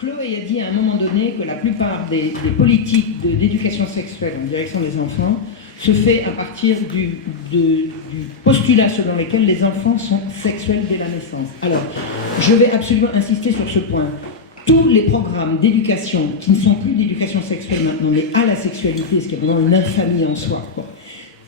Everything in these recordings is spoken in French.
Chloé a dit à un moment donné que la plupart des politiques d'éducation sexuelle en direction des enfants se fait à partir du postulat selon lequel les enfants sont sexuels dès la naissance. Alors, je vais absolument insister sur ce point. Tous les programmes d'éducation, qui ne sont plus d'éducation sexuelle maintenant, mais à la sexualité, ce qui est vraiment une infamie en soi, quoi.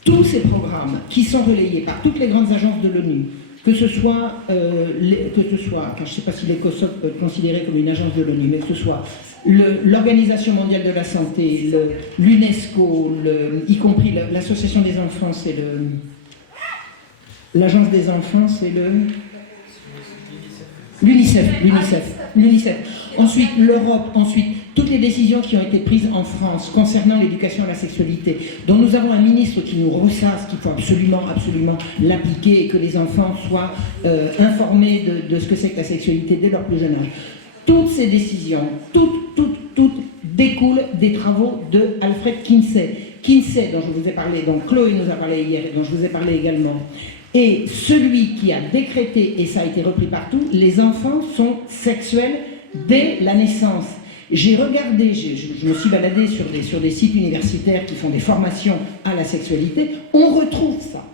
Tous ces programmes qui sont relayés par toutes les grandes agences de l'ONU, que ce soit, car je ne sais pas si l'ECOSOC peut être considéré comme une agence de l'ONU, mais que ce soit l'Organisation mondiale de la santé, l'UNESCO, y compris l'Association des enfants, c'est l'Agence des enfants, c'est l'UNICEF. Ensuite, l'Europe, ensuite, toutes les décisions qui ont été prises en France concernant l'éducation à la sexualité, dont nous avons un ministre qui nous ressasse qu'il faut absolument l'appliquer et que les enfants soient informés de ce que c'est que la sexualité dès leur plus jeune âge. Toutes ces décisions, toutes découlent des travaux de Alfred Kinsey. Kinsey, dont je vous ai parlé, dont Chloé nous a parlé hier et dont je vous ai parlé également, et celui qui a décrété, et ça a été repris partout, les enfants sont sexuels dès la naissance. J'ai regardé, je me suis baladée sur des sites universitaires qui font des formations à la sexualité, on retrouve ça.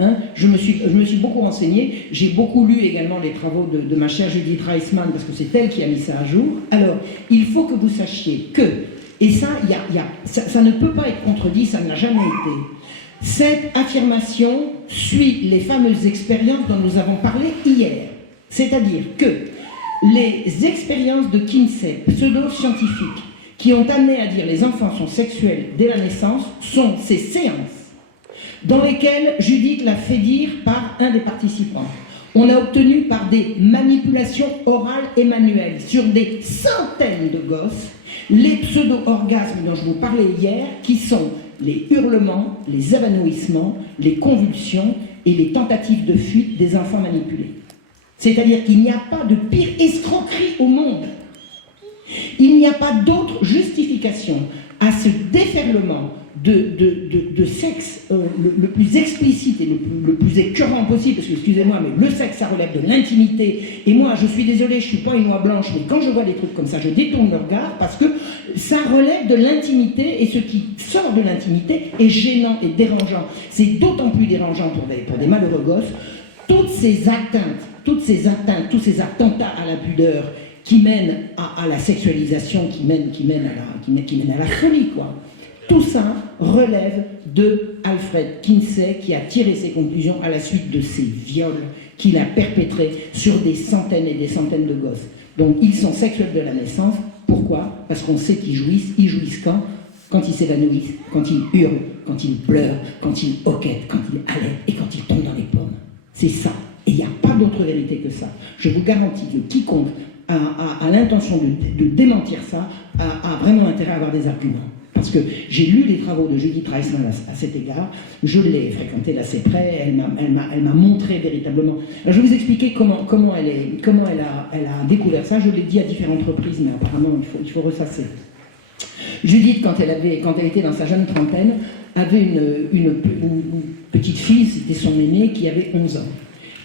Hein. Je me suis beaucoup renseignée, j'ai beaucoup lu également les travaux de ma chère Judith Reisman, parce que c'est elle qui a mis ça à jour. Alors, il faut que vous sachiez que, et ça, ça ne peut pas être contredit, ça ne l'a jamais été, cette affirmation suit les fameuses expériences dont nous avons parlé hier. C'est-à-dire que les expériences de Kinsey, pseudo-scientifiques, qui ont amené à dire les enfants sont sexuels dès la naissance, sont ces séances dans lesquelles Judith l'a fait dire par un des participants. On a obtenu par des manipulations orales et manuelles sur des centaines de gosses les pseudo-orgasmes dont je vous parlais hier, qui sont les hurlements, les évanouissements, les convulsions et les tentatives de fuite des enfants manipulés. C'est-à-dire qu'il n'y a pas de pire escroquerie au monde. Il n'y a pas d'autre justification à ce déferlement de sexe le plus explicite et le plus écœurant possible, parce que, excusez-moi, mais le sexe, ça relève de l'intimité. Et moi, je suis désolée, je ne suis pas une oie blanche, mais quand je vois des trucs comme ça, je détourne le regard, parce que ça relève de l'intimité, et ce qui sort de l'intimité est gênant et dérangeant. C'est d'autant plus dérangeant pour des malheureux gosses. Toutes ces atteintes, tous ces attentats à la pudeur qui mènent à la sexualisation, qui mènent à la folie, quoi. Tout ça relève de Alfred Kinsey, qui a tiré ses conclusions à la suite de ces viols qu'il a perpétrés sur des centaines et des centaines de gosses. Donc ils sont sexuels de la naissance. Pourquoi? Parce qu'on sait qu'ils jouissent. Ils jouissent quand ils s'évanouissent, quand ils hurlent, quand ils pleurent, quand ils hoquettent, quand ils halètent et quand ils tombent dans les pommes. C'est ça. Et il n'y a pas d'autre vérité que ça. Je vous garantis que quiconque a l'intention de démentir ça a vraiment intérêt à avoir des arguments. Parce que j'ai lu les travaux de Judith Reisman à cet égard, je l'ai fréquentée d'assez près, elle m'a montré véritablement. Alors je vais vous expliquer comment elle a découvert ça, je l'ai dit à différentes reprises, mais apparemment il faut ressasser. Judith, quand elle était dans sa jeune trentaine, avait une petite fille, c'était son aînée, qui avait 11 ans.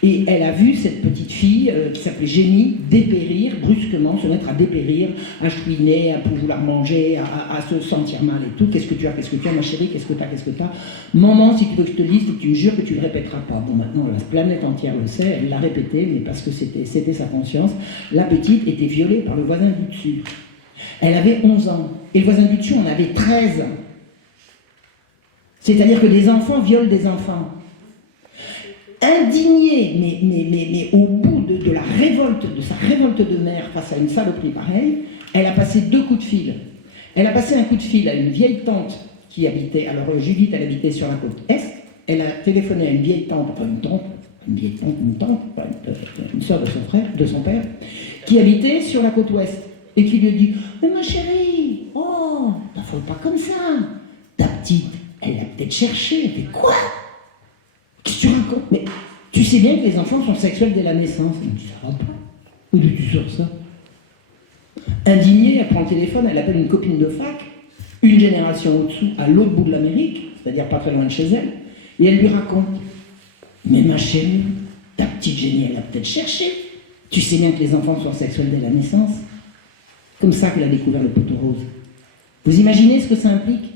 Et elle a vu cette petite fille, qui s'appelait Jenny, dépérir brusquement, se mettre à dépérir, à chouiner, à vouloir manger, à se sentir mal et tout. Qu'est-ce que tu as, ma chérie, qu'est-ce que tu as? Maman, si tu veux que je te le dise, tu me jures que tu ne le répéteras pas. Bon, maintenant, la planète entière le sait, elle l'a répété, mais parce que c'était sa conscience. La petite était violée par le voisin du dessus. Elle avait 11 ans. Et le voisin du dessus en avait 13. C'est-à-dire que des enfants violent des enfants. Indignée, mais au bout de la révolte, de sa révolte de mère face à une saloperie pareille, elle a passé 2 coups de fil. Elle a passé un coup de fil à une vieille tante qui habitait, alors Judith, elle habitait sur la côte Est, elle a téléphoné à une vieille tante, pas une tante, une sœur de son père, qui habitait sur la côte Ouest, et qui lui a dit « Mais ma chérie, oh, t'affole pas comme ça, ta petite, elle l'a peut-être cherché. » Elle fait « Quoi ? Qu'est-ce que tu racontes? Mais tu sais bien que les enfants sont sexuels dès la naissance. » Elle me dit « Ça va pas. Où tu sors ça ?» Indignée, elle prend le téléphone, elle appelle une copine de fac, une génération au-dessous, à l'autre bout de l'Amérique, c'est-à-dire pas très loin de chez elle, et elle lui raconte « Mais ma chérie, ta petite Jenny, elle a peut-être cherché. Tu sais bien que les enfants sont sexuels dès la naissance. » comme ça qu'elle a découvert le poteau rose. Vous imaginez ce que ça implique?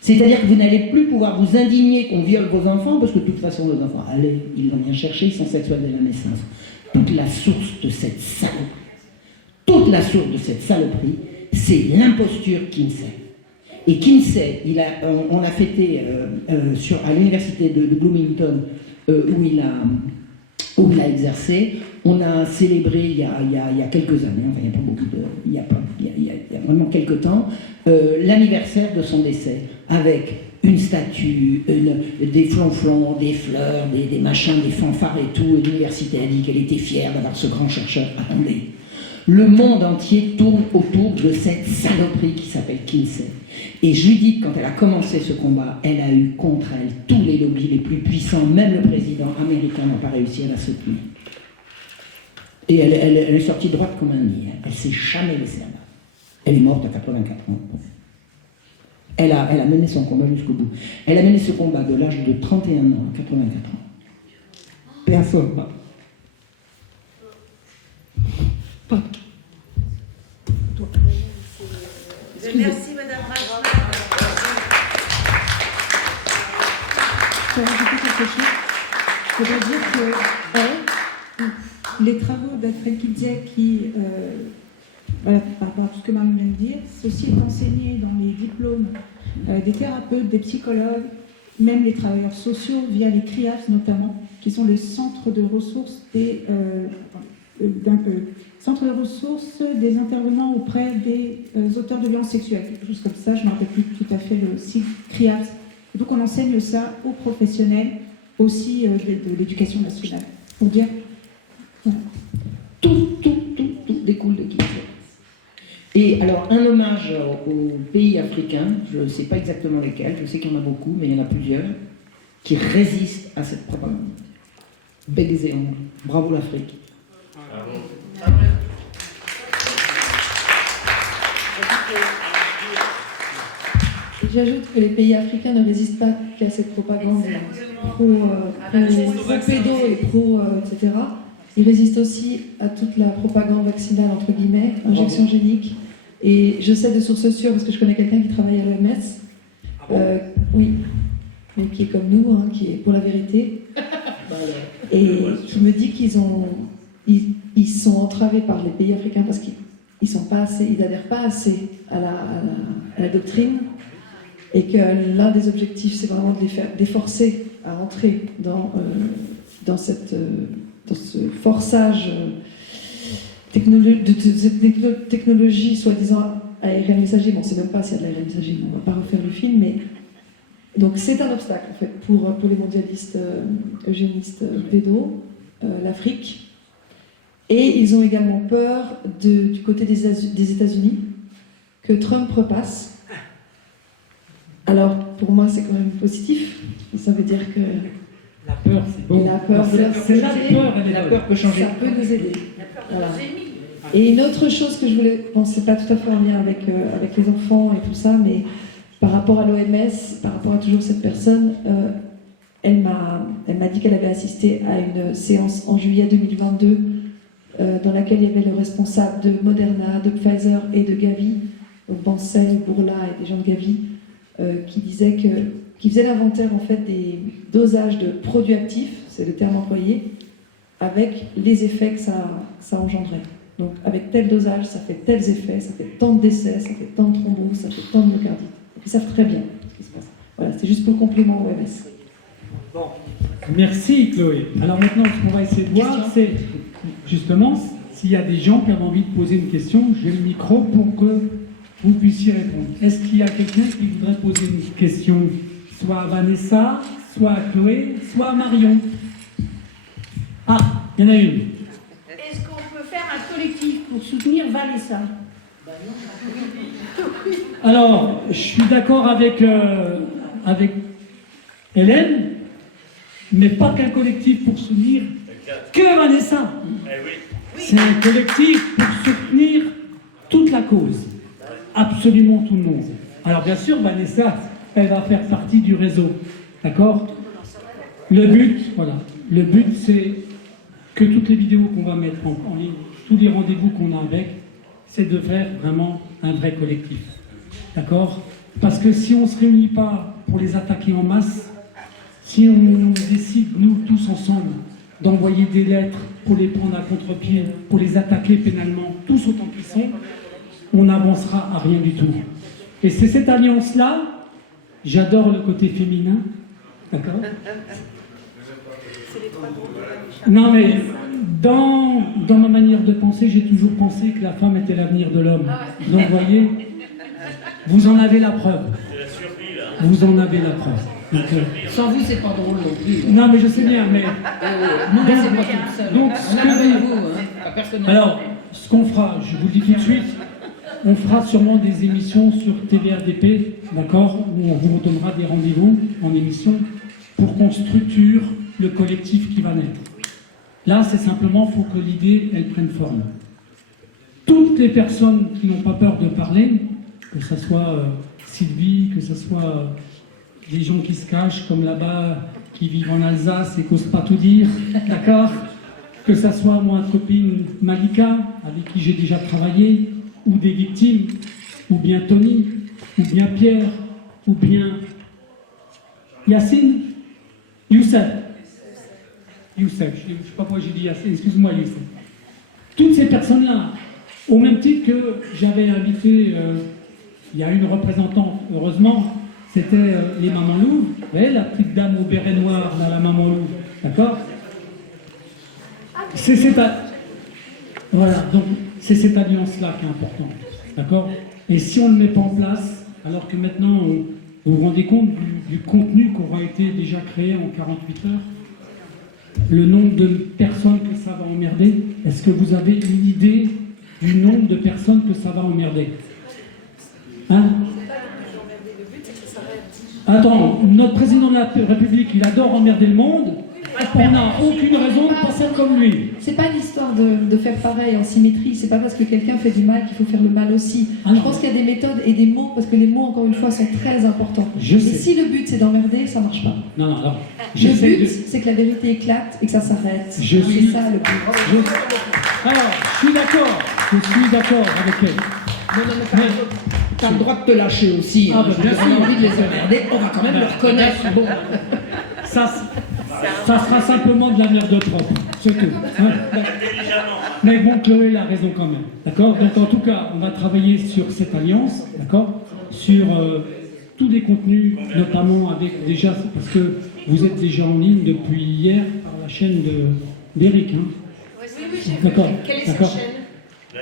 C'est-à-dire que vous n'allez plus pouvoir vous indigner qu'on viole vos enfants, parce que de toute façon, vos enfants, allez, ils vont bien chercher, ils sont sexuels dès la naissance. Toute la source de cette saloperie, c'est l'imposture Kinsey. Et Kinsey, on a fêté à l'université de Bloomington, où il a exercé, on a célébré il y a quelques années, enfin il n'y a pas beaucoup il y a vraiment quelques temps, l'anniversaire de son décès, avec une statue, des flonflons, des fleurs, des machins, des fanfares et tout, et l'université a dit qu'elle était fière d'avoir ce grand chercheur. Attendez, le monde entier tourne autour de cette saloperie qui s'appelle Kinsey. Et Judith, quand elle a commencé ce combat, elle a eu contre elle tous les lobbies les plus puissants, même le président américain n'a pas réussi à la soutenir. Et elle est sortie droite comme un nid, elle ne s'est jamais laissée abattre. Elle est morte à 84 ans. Elle a mené son combat jusqu'au bout. Elle a mené ce combat de l'âge de 31 ans à 84 ans. Personne pas. Merci Madame Rachman. Je vais rajouter quelque chose. Je voudrais dire que les travaux d'Alfred Kinsey qui, voilà, par rapport à tout ce que Marie vient de dire, ceci est enseigné dans les diplômes des thérapeutes, des psychologues, même les travailleurs sociaux via les CRIAF notamment, qui sont les centres de ressources centre de ressources des intervenants auprès des auteurs de violences sexuelles, quelque chose comme ça, je ne me rappelle plus tout à fait le site CRIAF. Donc on enseigne ça aux professionnels, aussi de l'éducation nationale. Pour dire, voilà. Tout découle de Kinsey. Et alors, un hommage aux pays africains, je ne sais pas exactement lesquels, je sais qu'il y en a beaucoup, mais il y en a plusieurs, qui résistent à cette propagande. Bec et ongles. Bravo l'Afrique. J'ajoute que les pays africains ne résistent pas qu'à cette propagande pro-pédo et etc. Ils résistent aussi à toute la propagande vaccinale, entre guillemets, injection génique. Et je sais de sources sûres, parce que je connais quelqu'un qui travaille à l'OMS, oui, mais qui est comme nous, hein, qui est pour la vérité, et qui me dit ils sont entravés par les pays africains parce qu'ils n'adhèrent pas assez à la doctrine, et que l'un des objectifs, c'est vraiment de les forcer à entrer dans ce forçage de cette technologie soi-disant aérienne messager. Bon, on ne sait même pas s'il y a de l'aérienne messager, on ne va pas refaire le film, mais donc c'est un obstacle en fait pour les mondialistes eugénistes pédos, l'Afrique. Et ils ont également peur du côté des États-Unis que Trump repasse. Alors pour moi c'est quand même positif, ça veut dire que la peur, c'est bon. La peur de la c'est la peur peut changer. Ça peut nous aider. Voilà. Et une autre chose que je voulais, bon, c'est pas tout à fait en lien avec les enfants et tout ça, mais par rapport à l'OMS, par rapport à toujours cette personne, elle m'a dit qu'elle avait assisté à une séance en juillet 2022 dans laquelle il y avait le responsable de Moderna, de Pfizer et de Gavi, donc Bancel, Bourla et des gens de Gavi, qui faisait l'inventaire en fait des dosages de produits actifs, c'est le terme employé, avec les effets que ça engendrait. Donc avec tel dosage, ça fait tels effets, ça fait tant de décès, ça fait tant de thromboses, ça fait tant de myocardite. Ils savent très bien ce qui se passe. Voilà, c'est juste pour le complément OMS. Bon. Merci Chloé. Alors maintenant, ce qu'on va essayer de voir, c'est justement s'il y a des gens qui ont envie de poser une question, j'ai le micro pour que vous puissiez répondre. Est-ce qu'il y a quelqu'un qui voudrait poser une question, soit à Vanessa, soit à Chloé, soit à Marion? Ah, il y en a une. Est-ce qu'on peut faire un collectif pour soutenir Vanessa? Alors, je suis d'accord avec Hélène, mais pas qu'un collectif pour soutenir que Vanessa. C'est un collectif pour soutenir toute la cause, absolument tout le monde. Alors bien sûr, Vanessa, elle va faire partie du réseau, d'accord? Le but, c'est que toutes les vidéos qu'on va mettre en ligne, tous les rendez-vous qu'on a avec, c'est de faire vraiment un vrai collectif. D'accord? Parce que si on ne se réunit pas pour les attaquer en masse, si on décide, nous tous ensemble, d'envoyer des lettres pour les prendre à contre-pied, pour les attaquer pénalement, tous autant qu'ils sont, on n'avancera à rien du tout. Et c'est cette alliance-là, j'adore le côté féminin, d'accord? Non mais, dans ma manière de penser, j'ai toujours pensé que la femme était l'avenir de l'homme. Donc vous voyez, vous en avez la preuve. Vous en avez la preuve. Donc, Sans vous, c'est pas drôle non plus. non mais je sais bien, mais... Nous, c'est pas toute seule. donc, On a besoin de vous, hein. Pas personnel. Alors, ce qu'on fera, je vous le dis tout de suite, on fera sûrement des émissions sur TVRDP, d'accord, où on vous donnera des rendez-vous en émission pour qu'on structure le collectif qui va naître. Là, c'est simplement, il faut que l'idée, elle prenne forme. Toutes les personnes qui n'ont pas peur de parler, que ce soit Sylvie, que ce soit des gens qui se cachent, comme là-bas, qui vivent en Alsace et qui n'osent pas tout dire, d'accord? Que ce soit moi, copine Malika, avec qui j'ai déjà travaillé, ou des victimes, ou bien Tony, ou bien Pierre, ou bien Yacine, Youssef, je ne sais pas pourquoi j'ai dit Yacine, excuse-moi Youssef. Toutes ces personnes-là, au même titre que j'avais invité, il y a une représentante, heureusement, c'était les Mamans Louves, vous voyez, la petite dame au béret noir, là, la Maman Louve, d'accord? Voilà, donc c'est cette alliance-là qui est importante, d'accord? Et si on ne le met pas en place, alors que maintenant, vous vous rendez compte du contenu qui aura été déjà créé en 48 heures, le nombre de personnes que ça va emmerder, est-ce que vous avez une idée du nombre de personnes que ça va emmerder? Hein? Attends, notre président de la République, il adore emmerder le monde. On n'a aucune raison de pas faire comme lui. C'est pas l'histoire de faire pareil en symétrie, c'est pas parce que quelqu'un fait du mal qu'il faut faire le mal aussi. Je pense qu'il y a des méthodes et des mots, parce que les mots, encore une fois, sont très importants. Je Et sais. si le but c'est d'emmerder, ça marche pas. Non, alors, Le but, c'est que la vérité éclate et que ça s'arrête. C'est ça le but. Alors, je suis d'accord avec elle. Non, t'as le droit de te lâcher aussi. Ah, bah, bien on sûr. a envie de les emmerder, on va quand même le reconnaître. Bon. Ça sera simplement de la merde propre, c'est tout. Hein. Mais bon, Chloé a raison quand même, d'accord? Donc en tout cas, on va travailler sur cette alliance, d'accord? Sur tous les contenus, notamment avec déjà, parce que vous êtes déjà en ligne depuis hier par la chaîne d'Eric, hein? Oui, j'ai vu. D'accord. Quelle est sa D'accord. chaîne?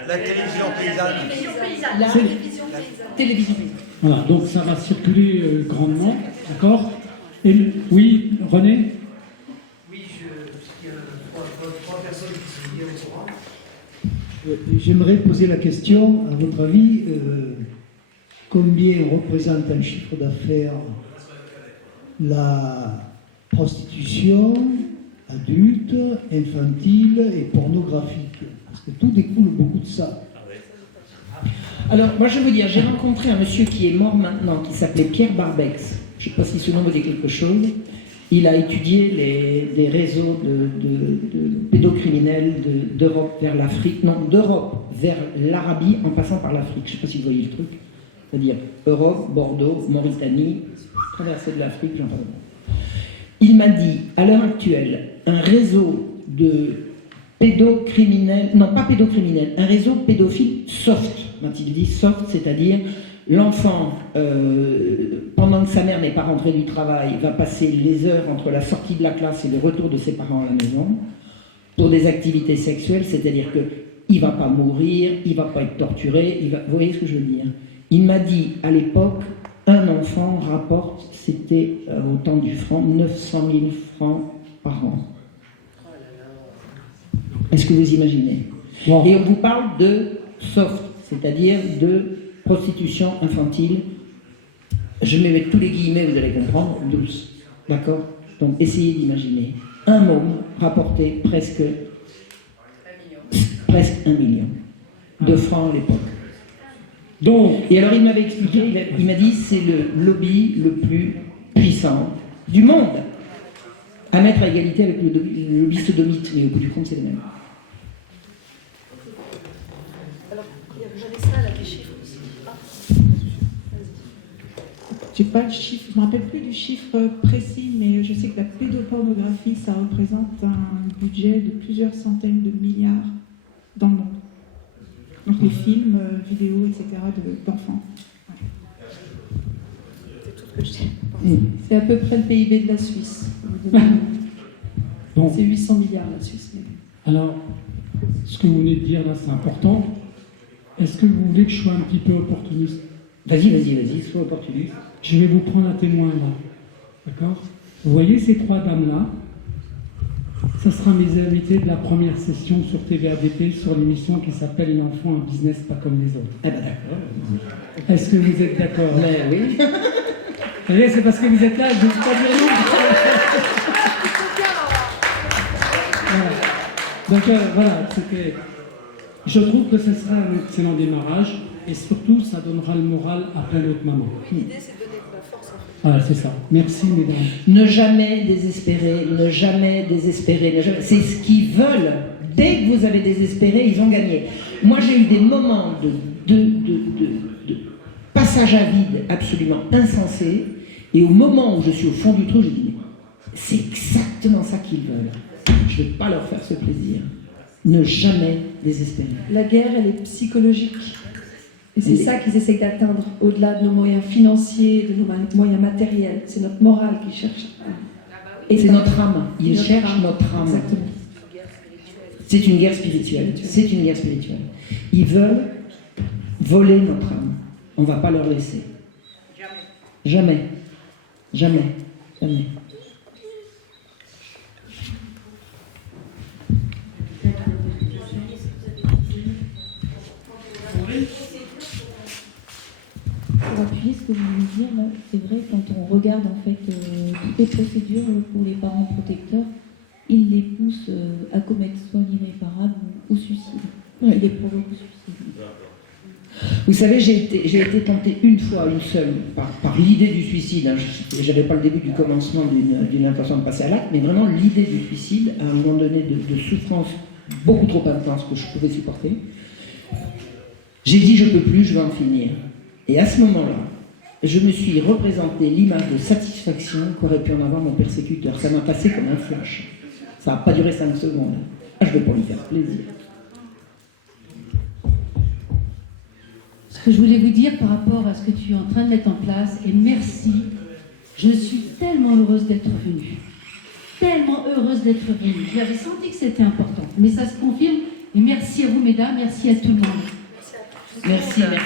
La télévision paysanne. La C'est- télévision paysanne. Télévision. Voilà, donc ça va circuler grandement, d'accord? Et oui, René? Oui, il y a trois personnes qui sont liées au courant. J'aimerais poser la question, à votre avis, combien représente en chiffre d'affaires la prostitution adulte, infantile et pornographique? Parce que tout découle beaucoup de ça. Alors, moi je veux dire, j'ai rencontré un monsieur qui est mort maintenant, qui s'appelait Pierre Barbex. Je ne sais pas si ce nom vous dit quelque chose. Il a étudié les réseaux de pédocriminels d'Europe vers l'Afrique, non, d'Europe vers l'Arabie en passant par l'Afrique. Je ne sais pas si vous voyez le truc. C'est-à-dire Europe, Bordeaux, Mauritanie, traversée de l'Afrique, j'en parle. Il m'a dit, à l'heure actuelle, un réseau de pédocriminels, non pas pédocriminels, un réseau pédophile soft, m'a-t-il dit, soft, c'est-à-dire l'enfant, pendant que sa mère n'est pas rentrée du travail, va passer les heures entre la sortie de la classe et le retour de ses parents à la maison pour des activités sexuelles, c'est-à-dire qu'il ne va pas mourir, il ne va pas être torturé, vous voyez ce que je veux dire? Il m'a dit, à l'époque, un enfant rapporte, c'était au temps du franc, 900 000 francs par an. Est-ce que vous imaginez? Bon. Et on vous parle de soft, c'est-à-dire de prostitution infantile. Je mets avec tous les guillemets, vous allez comprendre, douce. D'accord? Donc essayez d'imaginer. Un môme rapportait presque 1 million de francs à l'époque. Donc, Et alors il m'avait expliqué, il m'a dit c'est le lobby le plus puissant du monde, à mettre à égalité avec le lobby sodomite, mais au bout du compte c'est le même. j'ai pas le chiffre, je me rappelle plus du chiffre précis, mais je sais que la pédopornographie, ça représente un budget de plusieurs centaines de milliards dans le monde. Donc les films, vidéos, etc. d'enfants. C'est tout ce que je sais. C'est à peu près le PIB de la Suisse. Bon. C'est 800 milliards la Suisse. Alors, ce que vous venez de dire là, c'est important. Est-ce que vous voulez que je sois un petit peu opportuniste? Vas-y, sois opportuniste. Je vais vous prendre un témoin là. D'accord? Vous voyez ces 3 dames-là? Ce sera mes invités de la première session sur TVADP sur l'émission qui s'appelle L'enfant, un business pas comme les autres. Ah bah d'accord. Est-ce que vous êtes d'accord? Mais oui. Vous voyez, c'est parce que vous êtes là, je ne vous pas dire non. Voilà. Donc voilà, c'était. Je trouve que ce sera un excellent démarrage et surtout, ça donnera le moral à plein d'autres mamans. L'idée, c'est de donner de la force. Voilà, c'est ça. Merci, mesdames. Ne jamais désespérer, ne jamais désespérer. C'est ce qu'ils veulent. Dès que vous avez désespéré, ils ont gagné. Moi, j'ai eu des moments de passage à vide absolument insensés. Et au moment où je suis au fond du trou, je dis, c'est exactement ça qu'ils veulent. Je ne vais pas leur faire ce plaisir. Ne jamais désespérer. La guerre, elle est psychologique. Et c'est ça qu'ils essayent d'atteindre, au-delà de nos moyens financiers, de nos moyens matériels. C'est notre morale qu'ils cherchent. Et c'est notre âme. Ils notre cherchent âme. notre âme. Exactement. C'est une guerre spirituelle. C'est une guerre spirituelle. Ils veulent voler notre âme. On ne va pas leur laisser. Jamais. Jamais. Jamais. Pour appuyer ce que vous voulez dire, là, c'est vrai, quand on regarde en fait toutes les procédures pour les parents protecteurs, ils les poussent à commettre soit l'irréparable ou au suicide. Oui. Ils les provoquent au suicide. Vous savez, j'ai été tentée une fois, une seule, par l'idée du suicide. Hein. Je n'avais pas le début du commencement d'une intention de passer à l'acte, mais vraiment l'idée du suicide, à un moment donné de souffrance beaucoup trop intense que je pouvais supporter. J'ai dit, je peux plus, je vais en finir. Et à ce moment-là, je me suis représenté l'image de satisfaction qu'aurait pu en avoir mon persécuteur. Ça m'a passé comme un flash. Ça n'a pas duré 5 secondes. Ah, je vais pour lui faire plaisir. Ce que je voulais vous dire par rapport à ce que tu es en train de mettre en place, et merci, je suis tellement heureuse d'être venue. Tellement heureuse d'être venue. J'avais senti que c'était important, mais ça se confirme. Et merci à vous, mesdames, merci à tout le monde. Merci à vous.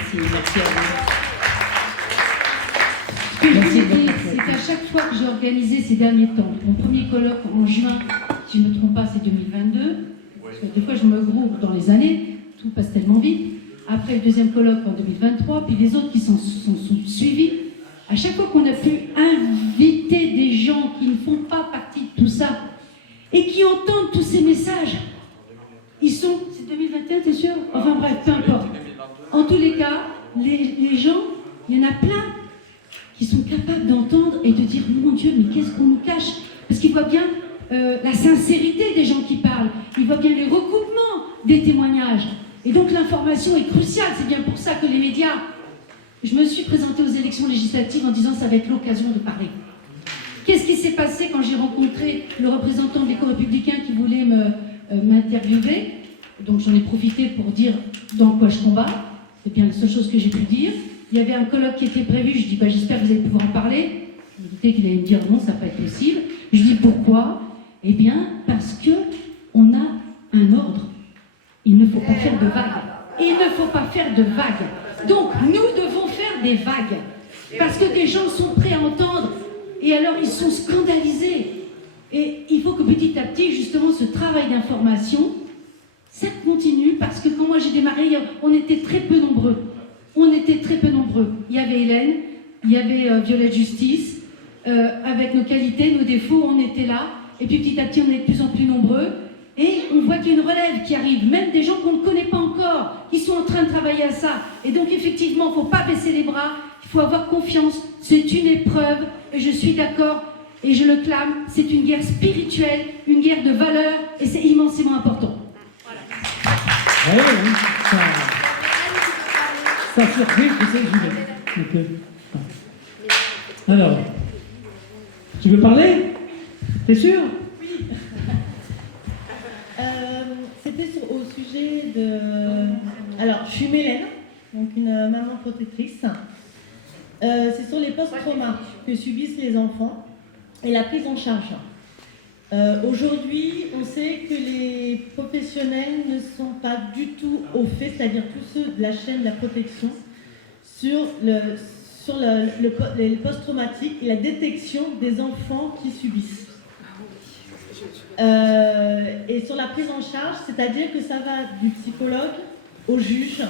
Ce que je Merci voulais de dire, votre c'est qu'à chaque fois que j'ai organisé ces derniers temps, mon premier colloque en juin, si je ne me trompe pas, c'est 2022, parce que des fois je me groupe dans les années, tout passe tellement vite. Après le deuxième colloque en 2023, puis les autres qui sont suivis. À chaque fois qu'on a pu inviter des gens qui ne font pas partie de tout ça et qui entendent tous ces messages, ils sont, c'est 2021, t'es sûr? Enfin bref, peu importe. En tous les cas, les gens, il y en a plein qui sont capables d'entendre et de dire, mon Dieu, mais qu'est-ce qu'on nous cache? Parce qu'ils voient bien la sincérité des gens qui parlent, ils voient bien les recoupements des témoignages. Et donc l'information est cruciale, c'est bien pour ça que les médias... Je me suis présentée aux élections législatives en disant ça va être l'occasion de parler. Qu'est-ce qui s'est passé quand j'ai rencontré le représentant de l'Éco-Républicain qui voulait m'interviewer? Donc j'en ai profité pour dire dans quoi je combats. C'est bien la seule chose que j'ai pu dire. Il y avait un colloque qui était prévu, je dis j'espère que vous allez pouvoir en parler. Je me doutais qu'il allait me dire non, ça ne va pas être possible. Je dis pourquoi? Eh bien parce qu'on a un ordre. Il ne faut pas faire de vagues. Il ne faut pas faire de vagues. Donc nous devons faire des vagues. Parce que des gens sont prêts à entendre. Et alors ils sont scandalisés. Et il faut que petit à petit, justement, ce travail d'information, ça continue. Parce que quand moi j'ai démarré, on était très peu nombreux. On était très peu nombreux. Il y avait Hélène, il y avait Violette Justice. Avec nos qualités, nos défauts, on était là. Et puis petit à petit, on est de plus en plus nombreux. Et on voit qu'il y a une relève qui arrive, même des gens qu'on ne connaît pas encore, qui sont en train de travailler à ça. Et donc effectivement, il ne faut pas baisser les bras, il faut avoir confiance. C'est une épreuve, et je suis d'accord, et je le clame, c'est une guerre spirituelle, une guerre de valeurs, et c'est immensément important. Voilà. Oui, ça surprise, je sais, Juliette. Okay. Alors, tu veux parler? T'es sûr? Oui. C'était au sujet de... Alors, je suis Mélène, donc une maman protectrice. C'est sur les post-traumas que subissent les enfants et la prise en charge. Aujourd'hui, on sait que les professionnels ne sont pas du tout au fait, c'est-à-dire tous ceux de la chaîne de la protection, sur les post-traumatiques et la détection des enfants qui subissent. Et sur la prise en charge, c'est-à-dire que ça va du psychologue au juge.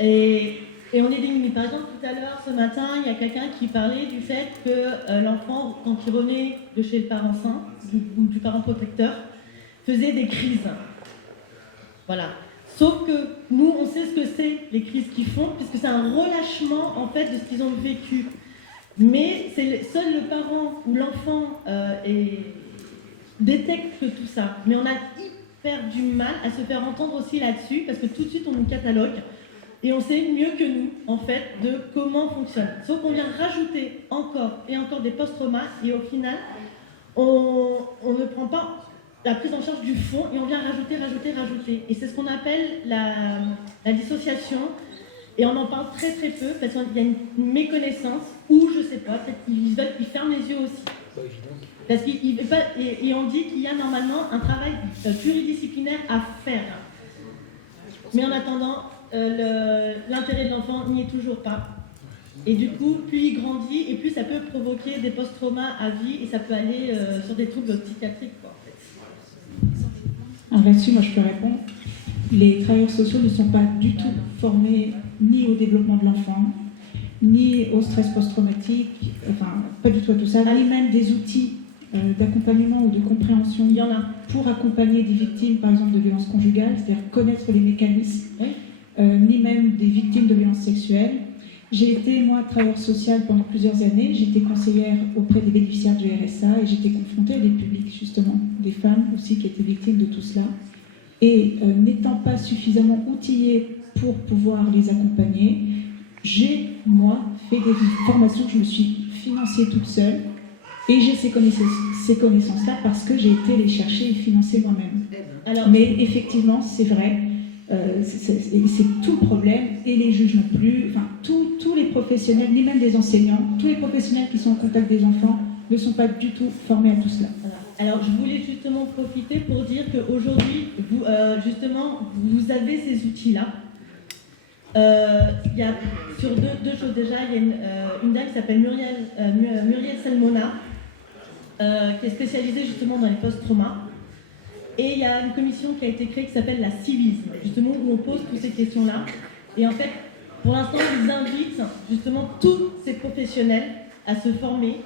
Et on est démunis. Par exemple, tout à l'heure, ce matin, il y a quelqu'un qui parlait du fait que l'enfant, quand il revenait de chez le parent sain, ou du parent protecteur, faisait des crises. Voilà. Sauf que nous, on sait ce que c'est, les crises qu'ils font, puisque c'est un relâchement, en fait, de ce qu'ils ont vécu. Mais c'est seul le parent ou l'enfant détecte tout ça. Mais on a hyper du mal à se faire entendre aussi là-dessus, parce que tout de suite, on nous catalogue. Et on sait mieux que nous, en fait, de comment fonctionne. Sauf qu'on vient rajouter encore et encore des post-traumas, et au final, on ne prend pas la prise en charge du fond, et on vient rajouter. Et c'est ce qu'on appelle la dissociation, et on en parle très très peu, parce qu'il y a une méconnaissance, ou je sais pas, peut-être qu'ils ferment les yeux aussi. Parce et on dit qu'il y a normalement un travail pluridisciplinaire à faire. Mais en attendant, l'intérêt de l'enfant n'y est toujours pas. Et du coup, plus il grandit, et plus ça peut provoquer des post-traumas à vie, et ça peut aller sur des troubles psychiatriques, quoi, en fait. Alors là-dessus, moi je peux répondre. Les travailleurs sociaux ne sont pas du tout formés ni au développement de l'enfant, ni au stress post-traumatique, enfin pas du tout à tout ça, ni même des outils d'accompagnement ou de compréhension. Il y en a pour accompagner des victimes, par exemple, de violences conjugales, c'est-à-dire connaître les mécanismes, ni même des victimes de violences sexuelles. J'ai été, moi, travailleuse sociale pendant plusieurs années. J'étais conseillère auprès des bénéficiaires du RSA et j'étais confrontée à des publics, justement, des femmes aussi qui étaient victimes de tout cela. Et n'étant pas suffisamment outillée pour pouvoir les accompagner, j'ai, moi, fait des formations que je me suis financée toute seule. Et j'ai ces connaissances-là parce que j'ai été les chercher et financer moi-même. Mais effectivement, c'est vrai, c'est tout le problème, et les juges non plus, enfin, tous les professionnels, ni même des enseignants, tous les professionnels qui sont en contact des enfants ne sont pas du tout formés à tout cela. Alors, je voulais justement profiter pour dire qu'aujourd'hui, justement, vous avez ces outils-là. Il y a sur deux choses déjà, il y a une dame qui s'appelle Muriel Salmona, qui est spécialisée justement dans les post-traumas. Et il y a une commission qui a été créée qui s'appelle la Civisme, justement où on pose toutes ces questions-là. Et en fait, pour l'instant, ils invitent justement tous ces professionnels à se former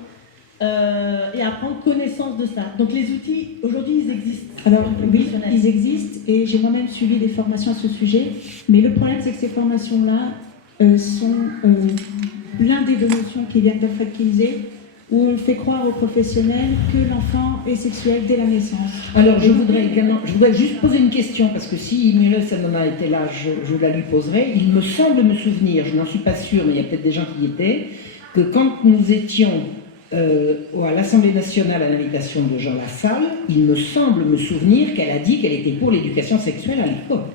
et à prendre connaissance de ça. Donc les outils, aujourd'hui, ils existent. Alors oui, ils existent et j'ai moi-même suivi des formations à ce sujet. Mais le problème, c'est que ces formations-là sont blindées de notions qui viennent d'Alfred Kinsey, où on fait croire aux professionnels que l'enfant est sexuel dès la naissance. Alors, je voudrais juste poser une question, parce que si Muriel Salmona était là, je la lui poserai. Il me semble me souvenir, je n'en suis pas sûre, mais il y a peut-être des gens qui y étaient, que quand nous étions à l'Assemblée nationale à l'invitation de Jean Lassalle, il me semble me souvenir qu'elle a dit qu'elle était pour l'éducation sexuelle à l'école.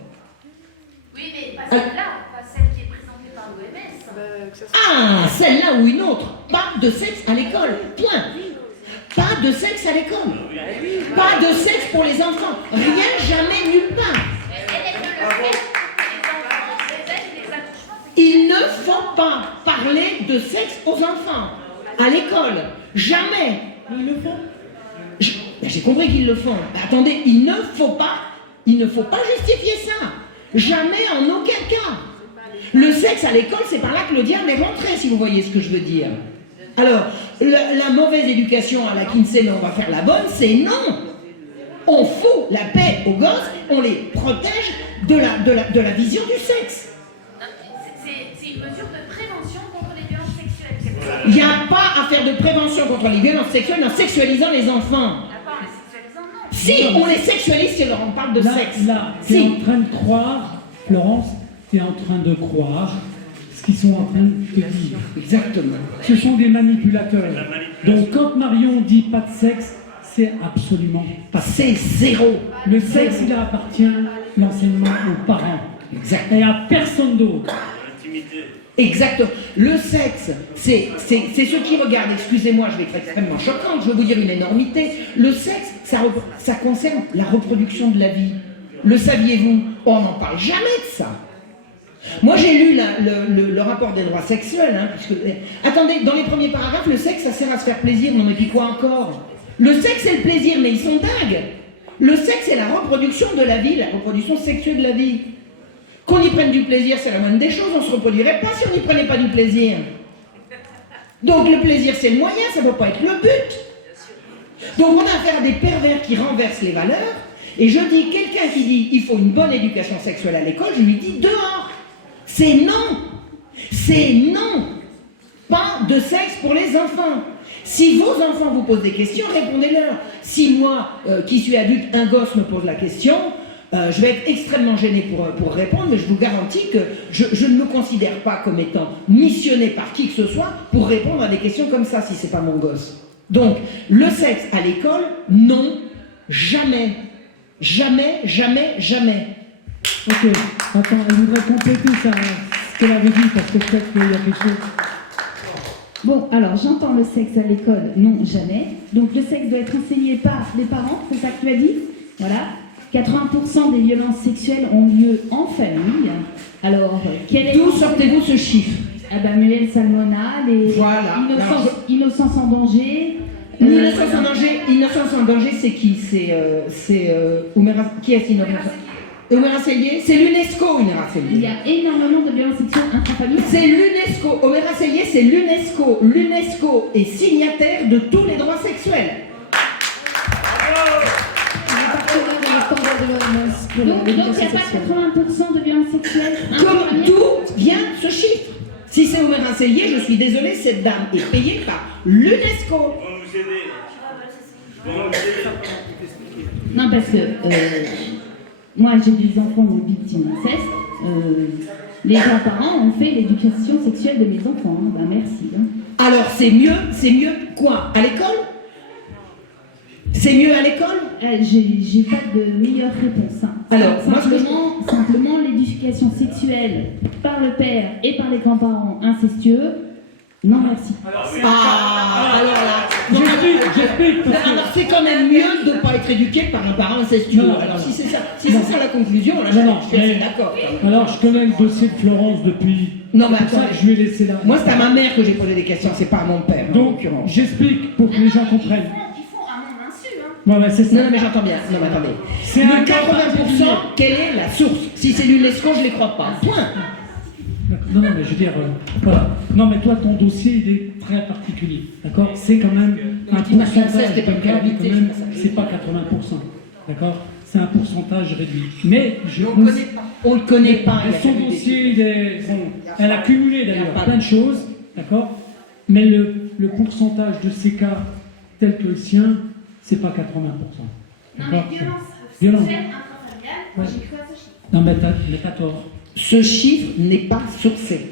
Oui, mais pas celle-là, pas celle qui est présentée par l'OMS. Ah, celle-là ou une autre. Pas de sexe à l'école, point. Pas de sexe à l'école. Pas de sexe pour les enfants. Rien, jamais, nulle part. Il ne faut pas parler de sexe aux enfants à l'école. Jamais. Ils le font. J'ai compris qu'ils le font. Mais attendez, il ne faut pas justifier ça. Jamais, en aucun cas. Le sexe à l'école, c'est par là que le diable est rentré, si vous voyez ce que je veux dire. Alors, la mauvaise éducation à la Kinsey, mais on va faire la bonne, c'est non. On fout la paix aux gosses, on les protège de la vision du sexe. C'est une mesure de prévention contre les violences sexuelles. Il n'y a pas à faire de prévention contre les violences sexuelles en sexualisant les enfants. D'accord, les sexualisant, non. Si, on les sexualise si on parle de sexe. Là, tu es en train de croire, Florence, tu es en train de croire ce qu'ils sont en train de dire. Exactement. Ce sont des manipulateurs. Donc quand Marion dit pas de sexe, c'est absolument pas ça. C'est zéro. Le sexe, il appartient l'enseignement aux parents. Exact. Et à personne d'autre. Exactement. Le sexe, c'est ceux qui regardent, excusez-moi, je vais être extrêmement choquante, je vais vous dire une énormité. Le sexe, ça concerne la reproduction de la vie. Le saviez-vous? On n'en parle jamais de ça. Moi, j'ai lu le rapport des droits sexuels, hein, puisque... Attendez, dans les premiers paragraphes, le sexe, ça sert à se faire plaisir. Non, mais puis quoi encore? Le sexe, c'est le plaisir, mais ils sont dingues. Le sexe, c'est la reproduction de la vie, la reproduction sexuelle de la vie. Qu'on y prenne du plaisir, c'est la moindre des choses. On ne se reproduirait pas si on n'y prenait pas du plaisir. Donc, le plaisir, c'est le moyen, ça ne peut pas être le but. Donc, on a affaire à des pervers qui renversent les valeurs. Et je dis, quelqu'un qui dit il faut une bonne éducation sexuelle à l'école, je lui dis dehors. C'est non. C'est non. Pas de sexe pour les enfants. Si vos enfants vous posent des questions, répondez-leur. Si moi, qui suis adulte, un gosse me pose la question, je vais être extrêmement gêné pour répondre, mais je vous garantis que je ne me considère pas comme étant missionné par qui que ce soit pour répondre à des questions comme ça, si c'est pas mon gosse. Donc, le sexe à l'école, non, jamais. Jamais, jamais, jamais. Ok, attends, je voudrais compléter ça, ce qu'elle avait dit, parce que peut-être qu'il y a quelque chose. Bon, alors j'entends le sexe à l'école, non, jamais. Donc le sexe doit être enseigné par les parents, c'est ça que tu as dit? Voilà. 80% des violences sexuelles ont lieu en famille. Alors, d'où sortez-vous ce chiffre? Ah ben, Muriel Salmona, les voilà. Innocence en danger. Innocence en danger, c'est qui? C'est qui est Innocence? Omer Asseyer, c'est l'UNESCO, Omer Asseyer. Il y a énormément de violences sexuelles intrafamiliales. C'est l'UNESCO. Omer Asseyer, c'est l'UNESCO. L'UNESCO est signataire de tous les droits sexuels. Donc il n'y a pas 80% de violences sexuelles. D'où vient ce chiffre? Si c'est Omer Asseyer, je suis désolée, cette dame est payée par l'UNESCO. Non, parce que moi j'ai des enfants victimes d'inceste. Les grands-parents ont fait l'éducation sexuelle de mes enfants. Hein. Ben merci. Hein. Alors c'est mieux quoi? À l'école? C'est mieux à l'école? J'ai pas de meilleure réponse. Hein. Alors, simplement l'éducation sexuelle par le père et par les grands-parents incestueux, non merci. Alors là, j'explique. Alors c'est quand même mieux de ne pas être éduqué par un parent incestueux. Alors si c'est ça, la conclusion, là je suis d'accord. Alors je connais le dossier de Florence depuis. Non mais attends, je vais laisser là. Moi c'est à ma mère que j'ai posé des questions, c'est pas à mon père. Donc j'explique pour que les gens comprennent. Non, mais c'est ça. Non, mais j'entends bien. Non, mais attendez. C'est le 80%, quelle est la source? Si c'est l'UNESCO, je ne les crois pas. Point. Non, mais je veux dire, voilà. Non, mais toi, ton dossier, il est très particulier. D'accord? C'est quand même un pourcentage de cas, c'est pas 80%. D'accord? C'est un pourcentage réduit. Mais on le connaît pas. Son dossier, elle a cumulé d'ailleurs plein de choses. D'accord? Mais le pourcentage de ces cas, tels que le sien, c'est pas 80%. Non, mais violence sexuelle intrafamiliale, ouais. j'ai cru à ce chiffre. Non, mais t'as tort. Ce chiffre n'est pas sourcé.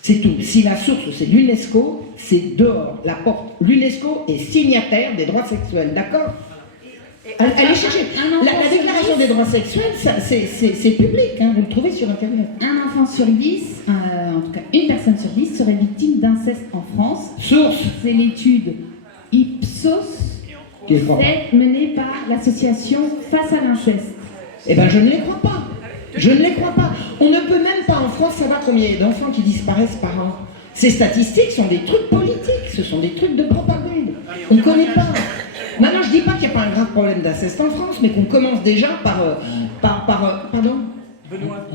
C'est tout. Si la source, c'est l'UNESCO, c'est dehors, la porte. L'UNESCO est signataire des droits sexuels, d'accord? Allez chercher. La déclaration des droits sexuels, c'est public, hein, vous le trouvez sur Internet. Un enfant sur 10, en tout cas une personne sur 10, serait victime d'inceste en France. Source. C'est l'étude Ipsos, menée par l'association Face à l'inceste. Eh bien, je ne les crois pas. Je ne les crois pas. On ne peut même pas en France savoir combien il y a d'enfants qui disparaissent par an. Ces statistiques sont des trucs politiques, ce sont des trucs de propagande. On ne connaît pas. Maintenant, je ne dis pas qu'il n'y a pas un grave problème d'inceste en France, mais qu'on commence déjà par pardon Benoît,